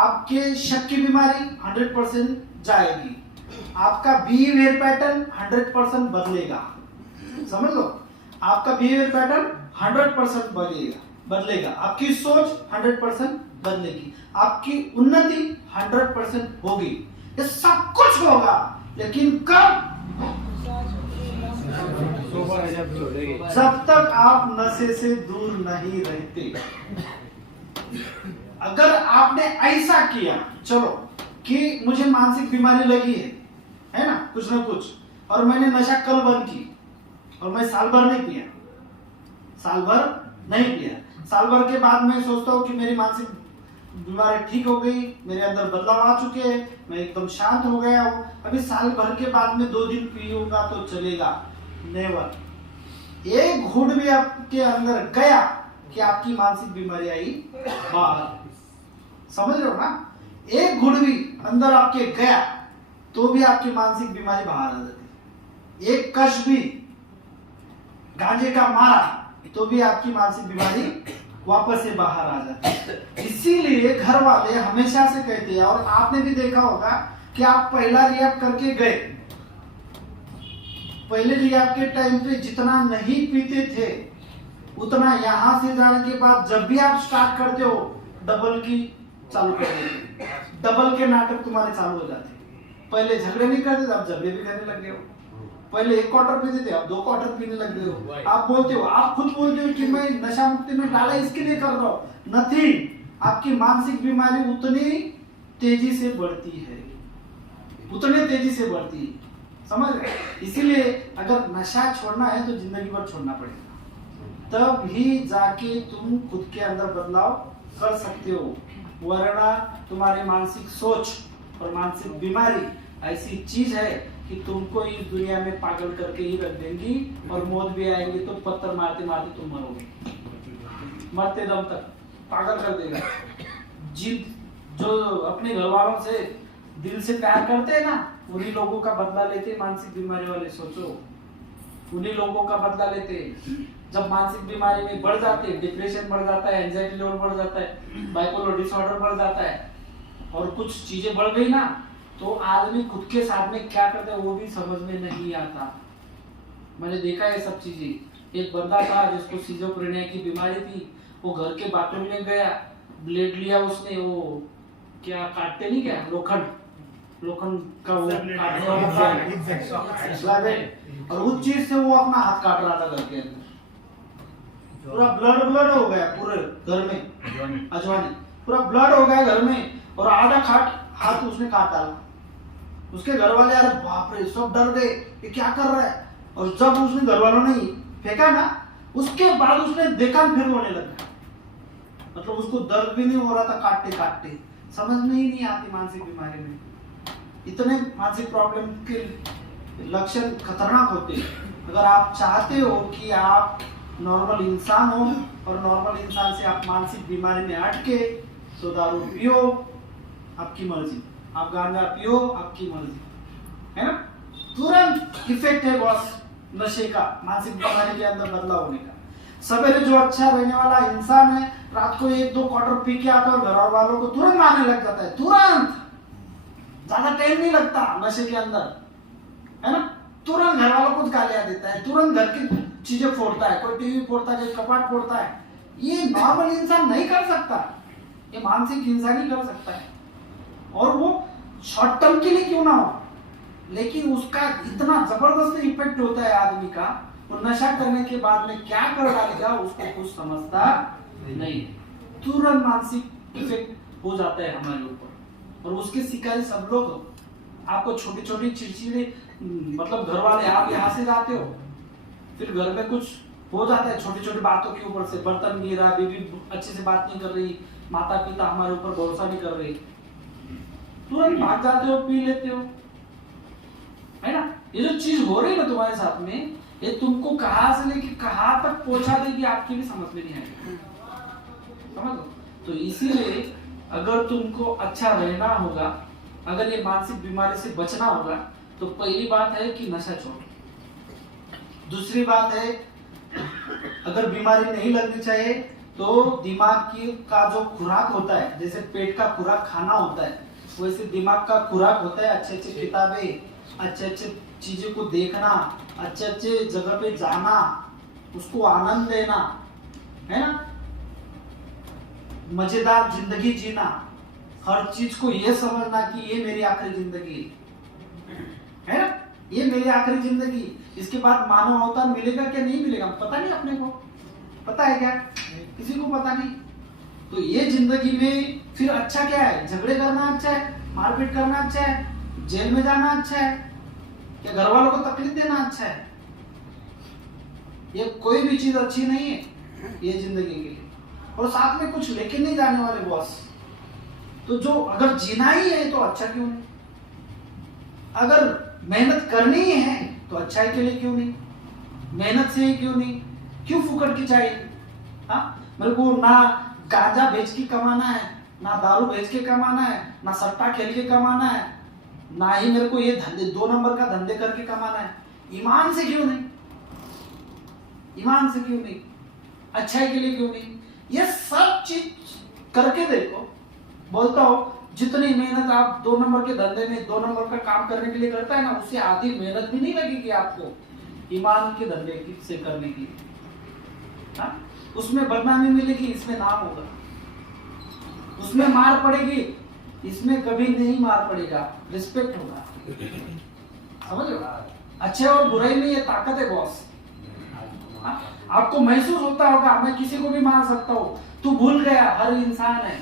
आपके शक की बीमारी 100% जाएगी. आपका बिहेवियर पैटर्न 100% बदलेगा. समझ लो, आपका बिहेवियर पैटर्न 100% बदलेगा. आपकी सोच 100% बदलेगी. आपकी उन्नति 100% होगी. ये सब कुछ होगा, लेकिन कब? जब तक आप नशे से दूर नहीं रहते. अगर आपने ऐसा किया, चलो कि मुझे मानसिक बीमारी लगी है ना, कुछ ना कुछ, और मैंने नशा कल बंद की और मैं साल भर नहीं पिया, साल भर के बाद मैं सोचता हूँ कि मेरी मानसिक बीमारी ठीक हो गई, मेरे अंदर बदलाव आ चुके हैं, मैं एकदम शांत हो गया हूँ. अभी साल भर के बाद में 2 दिन पीऊंगा तो चलेगा. नेवर. एक घूंट भी आपके अंदर गया कि आपकी मानसिक बीमारी आई बाहर. समझ रहे हो ना? एक घूंट भी अंदर आपके गया तो भी आपकी मानसिक बीमारी बाहर आ जाती. एक कश भी गांजे का मारा तो भी आपकी मानसिक बीमारी वापस से बाहर आ जाती. इसीलिए घर वाले हमेशा से कहते हैं, और आपने भी देखा होगा कि आप पहला रिहैब करके गए, पहले रिहैब के टाइम पे जितना नहीं पीते थे उतना यहां से जाने के बाद जब भी आप स्टार्ट करते हो डबल की चालू कर देते. डबल के नाटक तुम्हारे चालू हो जाते. पहले झगड़े नहीं करते थे, अब झगड़े भी करने लगे हो. पहले 1 क्वार्टर पीते थे, अब 2 क्वार्टर पीने लग गए हो. आप बोलते हो, आप खुद बोलते हो कि मैं नशा मुक्ति में डाला इसके लिए कर रहा हूं. नथिंग. आपकी मानसिक बीमारी उतनी तेजी से बढ़ती है, उतनी तेजी से बढ़ती है. समझ रहे? इसीलिए अगर नशा छोड़ना है तो जिंदगी भर छोड़ना पड़ेगा, तब ही जाके तुम खुद के अंदर बदलाव कर सकते हो. वरना तुम्हारी मानसिक सोच और मानसिक बीमारी ऐसी चीज है कि तुमको इस दुनिया में पागल करके ही रख देंगी, और मौत भी आएंगे तो पत्थर मारते मारते तुम मरोगे. मरते दम तक पागल कर देगा. जिद जो अपने घर वालों से दिल से प्यार करते हैं ना, उन्हीं लोगों का बदला लेते हैं मानसिक बीमारी वाले. सोचो, उन्हीं लोगों का बदला लेते हैं. जब मानसिक बीमारी में बढ़ जाते हैं, डिप्रेशन बढ़ जाता है, एंजाइटी लेवल बढ़ जाता है, बाइपोलर डिसऑर्डर बढ़ जाता है, और कुछ चीजें बढ़ गई ना, तो आदमी खुद के साथ में क्या करता है वो भी समझ में नहीं आता. मैंने देखा है सब चीजें. एक बंदा था जिसको सिजोफ्रेनिया की बीमारी थी, वो घर के बाथरूम में गया, ब्लेड लिया उसने, वो क्या काटते नहीं क्या, लोखंड का वो और उस चीज से वो अपना हाथ काट रहा था घर के अंदर. पूरा ब्लड हो गया पूरे घर में. अजवानी पूरा ब्लड हो गया घर में, और आधा हाथ उसने काट डाला. उसके घर वाले, अरे बाप रे, सब डर गए, ये क्या कर रहा है. और जब उसने घर वालों ने फेंका ना, उसके बाद उसने देखा फिर रोने लगा. मतलब उसको दर्द भी नहीं हो रहा था काटते काटते. समझ में ही नहीं आती मानसिक बीमारी में. इतने मानसिक प्रॉब्लम के लक्षण खतरनाक होते हैं. अगर आप चाहते हो कि आप नॉर्मल इंसान हो और नॉर्मल इंसान से आप मानसिक बीमारी में अटके, तो दारू पियो, आपकी मर्जी. आप गांजा पियो, आपकी मर्जी, है ना. तुरंत इफेक्ट है बॉस नशे का, मानसिक बीमारी के अंदर बदलाव होने का. सवेरे जो अच्छा रहने वाला इंसान है, रात को 1-2 क्वार्टर पी के आता है और घर वालों को तुरंत मारने लग जाता है. तुरंत, ज्यादा टाइम नहीं लगता नशे के अंदर, है ना. तुरंत घर वालों को गालियां देता है, तुरंत घर की चीजें फोड़ता है, कोई टीवी फोड़ता है, कोई कपाट फोड़ता है. ये नॉर्मल इंसान नहीं कर सकता. ये मानसिक इंसान ही कर सकता है, और वो शॉर्ट टर्म के लिए क्यों ना हो, लेकिन उसका इतना जबरदस्त इफेक्ट होता है आदमी का, वो नशा करने के बाद में क्या कर डालेगा उसको कुछ समझता नहीं, तुरंत मानसिक इफेक्ट हो जाता है हमारे ऊपर, और उसके शिकारी सब लोग हो। आपको छोटी छोटी चिड़चिड़े मतलब घर वाले, आप यहाँ से जाते हो, फिर घर में कुछ हो जाता है छोटी छोटी बातों के ऊपर से, बर्तन गिरा, बीवी अच्छे से बात नहीं कर रही, माता पिता हमारे ऊपर भरोसा नहीं कर रहे, तुरंत भाग जाते हो, पी लेते हो, है ना। ये जो चीज हो रही है ना तुम्हारे साथ में, ये तुमको कहां से लेके कहां तक पहुंचा देगी आपकी भी समझ में नहीं आएगी, समझ लो। तो इसीलिए अगर तुमको अच्छा रहना होगा, अगर ये मानसिक बीमारी से बचना होगा, तो पहली बात है कि नशा छोड़ो। दूसरी बात है, अगर बीमारी नहीं लगनी चाहिए तो दिमाग की का जो खुराक होता है, जैसे पेट का खुराक खाना होता है, वैसे दिमाग का खुराक होता है अच्छे अच्छे किताबें, अच्छे अच्छे चीजों को देखना, अच्छे अच्छे जगह पे जाना, उसको आनंद लेना, है ना, मजेदार जिंदगी जीना, हर चीज को ये समझना कि ये मेरी आखिरी जिंदगी है ना, ये मेरी आखिरी जिंदगी, इसके बाद मानव अवतार मिलेगा क्या नहीं मिलेगा पता नहीं, अपने को पता है क्या, किसी को पता नहीं। तो ये जिंदगी में फिर अच्छा क्या है, झगड़े करना अच्छा है, मारपीट करना अच्छा है, जेल में जाना अच्छा है, या घर वालों को तकलीफ देना अच्छा है? ये कोई भी चीज अच्छी नहीं है ये जिंदगी के लिए, और साथ में कुछ लेके नहीं जाने वाले बॉस। तो जो अगर जीना ही है तो अच्छा क्यों नहीं, अगर मेहनत करनी ही है तो अच्छाई के लिए क्यों नहीं, मेहनत से ही क्यों नहीं, क्यों फुकट की चाहिए। हाँ, मेरे को ना गांजा बेच के कमाना है, ना दारू बेच के कमाना है, ना सट्टा खेल के कमाना है, ना ही मेरे को ये धंधे 2 नंबर का धंधे करके कमाना है। ईमान से क्यों नहीं, ईमान से क्यों नहीं, अच्छाई के लिए क्यों नहीं, ये सब चीज करके देखो। बोलता हो जितनी मेहनत आप 2 नंबर के धंधे में 2 नंबर का काम करने के लिए करता है ना, उससे आधी मेहनत भी नहीं लगेगी आपको ईमान के धंधे से करने की। हाँ? उसमें बदनामी मिलेगी, इसमें नाम होगा, उसमें मार पड़ेगी, इसमें कभी नहीं मार पड़ेगा, रिस्पेक्ट होगा, समझ लो। अच्छे और बुराई में ये ताकत है बॉस। हाँ? आपको महसूस होता होगा मैं किसी को भी मार सकता हूँ, तू भूल गया हर इंसान है,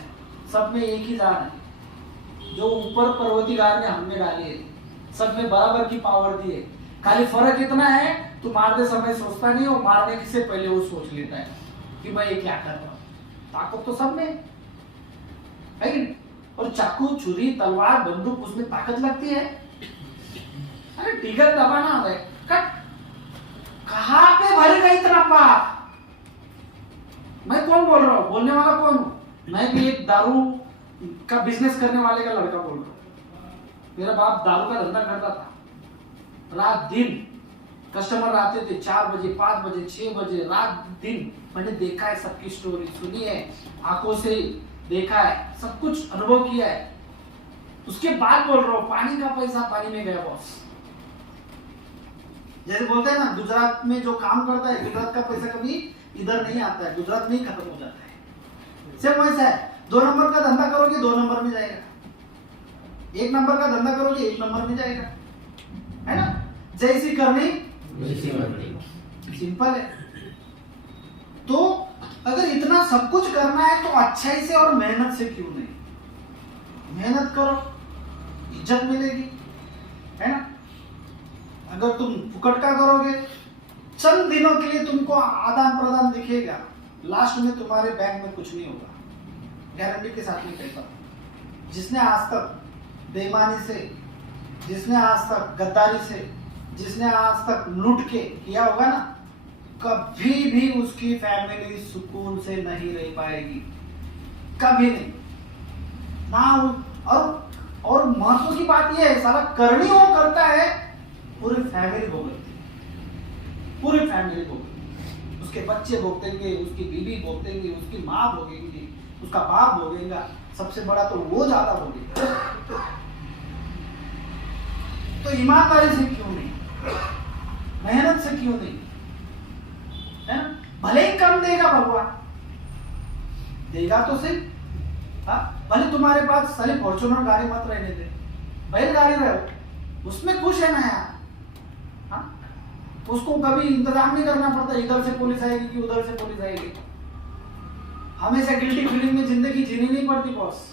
सब में एक ही जान है, जो ऊपर परवतिगार ने हमें डाली है, सब में बराबर की पावर दी है, खाली फर्क इतना है तू मारते समय सोचता नहीं हो, मारने से पहले वो सोच लेता है कि मैं ये क्या कर रहा हूँ। ताकत तो सब में है कि नहीं? और चाकू, छुरी, तलवार, बंदूक, उसमें ताकत लगती है। अरे टिगर दबाना है, कट कहाँ पे भरेगा इतना पाप। मैं कौन बोल रहा हूँ, बोलने वाला कौन हूँ? मैं भी एक दारू का बिजनेस करने वाले का लड़का बोल रहा हूँ। मेरा बाप दारू का धंधा करता था, रात दिन कस्टमर आते थे, 4 बजे, 5 बजे, 6 बजे, रात दिन। मैंने देखा है, सबकी स्टोरी सुनी है, आंखों से देखा है, सब कुछ अनुभव किया है। उसके बाद बोल रहा हूँ, पानी का पैसा पानी में गया बॉस। जैसे बोलते हैं ना, गुजरात में जो काम करता है, गुजरात का पैसा कभी इधर नहीं आता है, गुजरात में ही खत्म हो जाता है। सेम वैसा है, 2 नंबर का धंधा करोगे 2 नंबर में जाएगा, 1 नंबर का धंधा करोगे 1 नंबर में जाएगा, है ना। जैसी करनी सिंपल है। तो अगर इतना सब कुछ करना है तो अच्छाई से और मेहनत से क्यों नहीं, मेहनत करो, इज्जत मिलेगी, है ना। अगर तुम फुकट का करोगे, चंद दिनों के लिए तुमको आदान प्रदान दिखेगा, लास्ट में तुम्हारे बैंक में कुछ नहीं होगा, गारंटी के साथ में कहता हूं। जिसने आज तक बेईमानी से, जिसने आज तक गद्दारी से, जिसने आज तक लूट के किया होगा ना, कभी भी उसकी फैमिली सुकून से नहीं रह पाएगी, कभी नहीं ना। और महत्व की बात यह है, साला करनी वो करता है, पूरी फैमिली भोगती है, पूरी फैमिली भोगती, उसके बच्चे भोगतेंगे, उसकी बीवी भोगतेंगे, उसकी माँ भोगेंगी, उसका बाप भोगेगा, सबसे बड़ा तो वो ज्यादा भोगेगा। तो ईमानदारी से क्यों नहीं, मेहनत से क्यों नहीं, है ना। भले ही कम देगा भगवान, देगा तो सही, हाँ, भले तुम्हारे पास सारी फॉर्च्यूनर गाड़ी मत रहने दे, बैल गाड़ी रहो, उसमें खुश है ना यार। हाँ, उसको कभी इंतजाम नहीं करना पड़ता इधर से पुलिस आएगी कि उधर से पुलिस आएगी। हमेशा गिल्टी फीलिंग में जिंदगी जीनी नहीं पड़ती बॉस,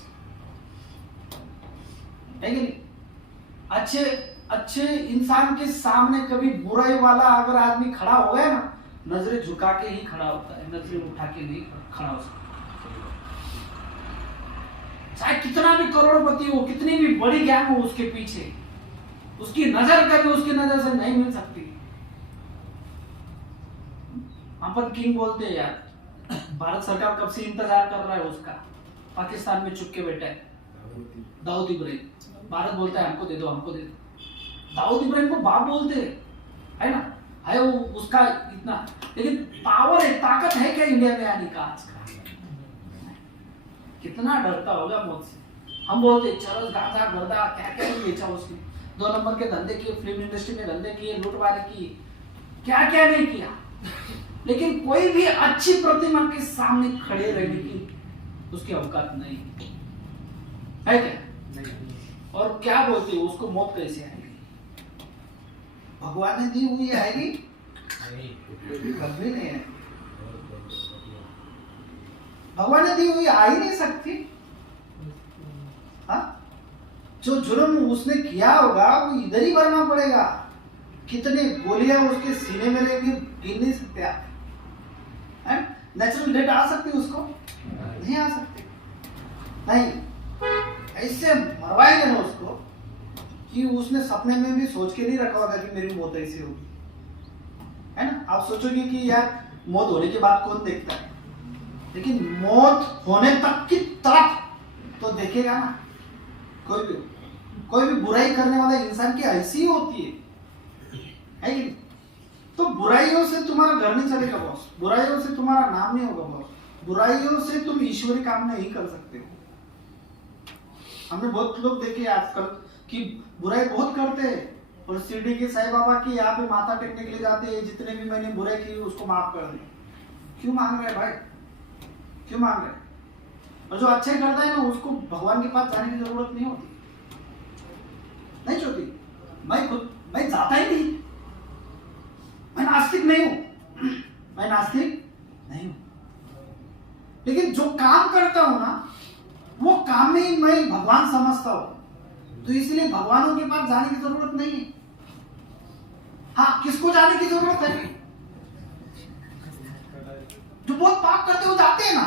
है कि नहीं? अच्छे इंसान के सामने कभी बुराई वाला अगर आदमी खड़ा हो गया ना, नजरें झुका के ही खड़ा होता है, नजरें उठा के नहीं खड़ा हो सकता। चाहे कितना भी करोड़पति हो, कितनी भी बड़ी गैंग हो उसके पीछे, उसकी नजर कभी उसकी नजर से नहीं मिल सकती। अपन किंग बोलते हैं यार, भारत सरकार कब से इंतजार कर रहा है उसका, पाकिस्तान में चुप के बैठा है दाऊद इब्राहिम। भारत बोलता है हमको दे दो, हमको दे दो। दाऊद इब्राहिम को बाप बोलते हैं, है ना, है वो उसका इतना, लेकिन पावर है, ताकत है क्या इंडिया में आने का आज का? कितना डरता होगा मौत से। हम बोलते चरस गांजा गर्दा क्या क्या नहीं बेचा उसने, 2 नंबर के धंधे किए, फिल्म इंडस्ट्री में धंधे किए, लूटमार की, क्या क्या नहीं किया, लेकिन कोई भी अच्छी प्रतिमा के सामने खड़े रहने की उसकी औकात नहीं है क्या? और क्या बोलते हो उसको मौत कैसे आएगी? भगवान ने दी हुई आएगी? कभी नहीं है। भगवान ने दी हुई आ ही नहीं सकती। हाँ, जो जुर्म उसने किया होगा वो इधर ही भरना पड़ेगा। कितने गोलियां उसके सीने में लेके गिन नहीं सकते आप। नेचुरल डेथ आ सकती उसको? नहीं आ सकती। नहीं, ऐसे मरवाएंगे ना उसको कि उसने सपने में भी सोच के नहीं रखा होगा कि मेरी मौत ऐसी होगी, है ना? आप सोचोगे कि यार मौत होने के बाद कौन देखता है, लेकिन मौत होने तक की तड़प तो देखेगा ना। कोई भी बुराई करने वाला इंसान की ऐसी होती है कि नहीं? तो बुराइयों से तुम्हारा घर नहीं चलेगा बॉस, बुराइयों से तुम्हारा नाम नहीं होगा बॉस, बुराइयों से तुम ईश्वरी काम नहीं कर सकते हो। हमने बहुत लोग देखे आजकल कि बुराई बहुत करते हैं, और शिरडी के साईं बाबा की यहाँ पे माथा टेकने के लिए जाते हैं, जितने भी मैंने बुराई की उसको माफ कर दे। क्यों मांग रहे भाई, क्यों मांग रहे? और जो अच्छे करता है ना उसको भगवान के पास जाने की जरूरत नहीं होती, नहीं होती। मैं जाता ही नहीं, मैं नास्तिक नहीं हूं, मैं नास्तिक नहीं हूं, लेकिन जो काम करता हूं ना वो काम में ही मैं भगवान समझता हूं, तो इसलिए भगवानों के पास जाने की जरूरत नहीं है। हाँ, किसको जाने की जरूरत है? जो बहुत पाप करते हो जाते हैं ना,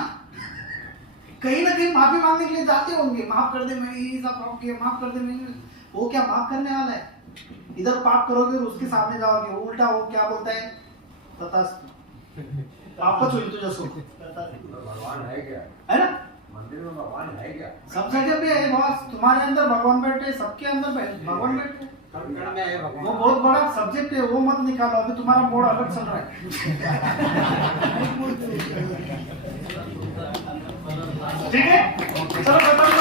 कहीं ना कहीं माफी मांगने के लिए जाते होंगे, माफ कर दे मैंने ये सब पाप किया, माफ कर दे मैंने। वो क्या माफ करने वाला है? इधर पाप करोगे और उसके सामने जाओगे, उल्टा वो क्या बोलता है? तथास्तु, आपका चोरी तो जसो भगवान है क्या? है ना? मंदिर में भगवान है क्या? सब जगह पे है बॉस, तुम्हारे अंदर भगवान बैठे, सबके अंदर भगवान बैठे। कण में है भगवान। वो बहुत बड़ा सब्जेक्ट है, वो मत निकालो, अभी तुम्हारा मोड़ अलग चल रहा है। ठीक है, चलो खत्म।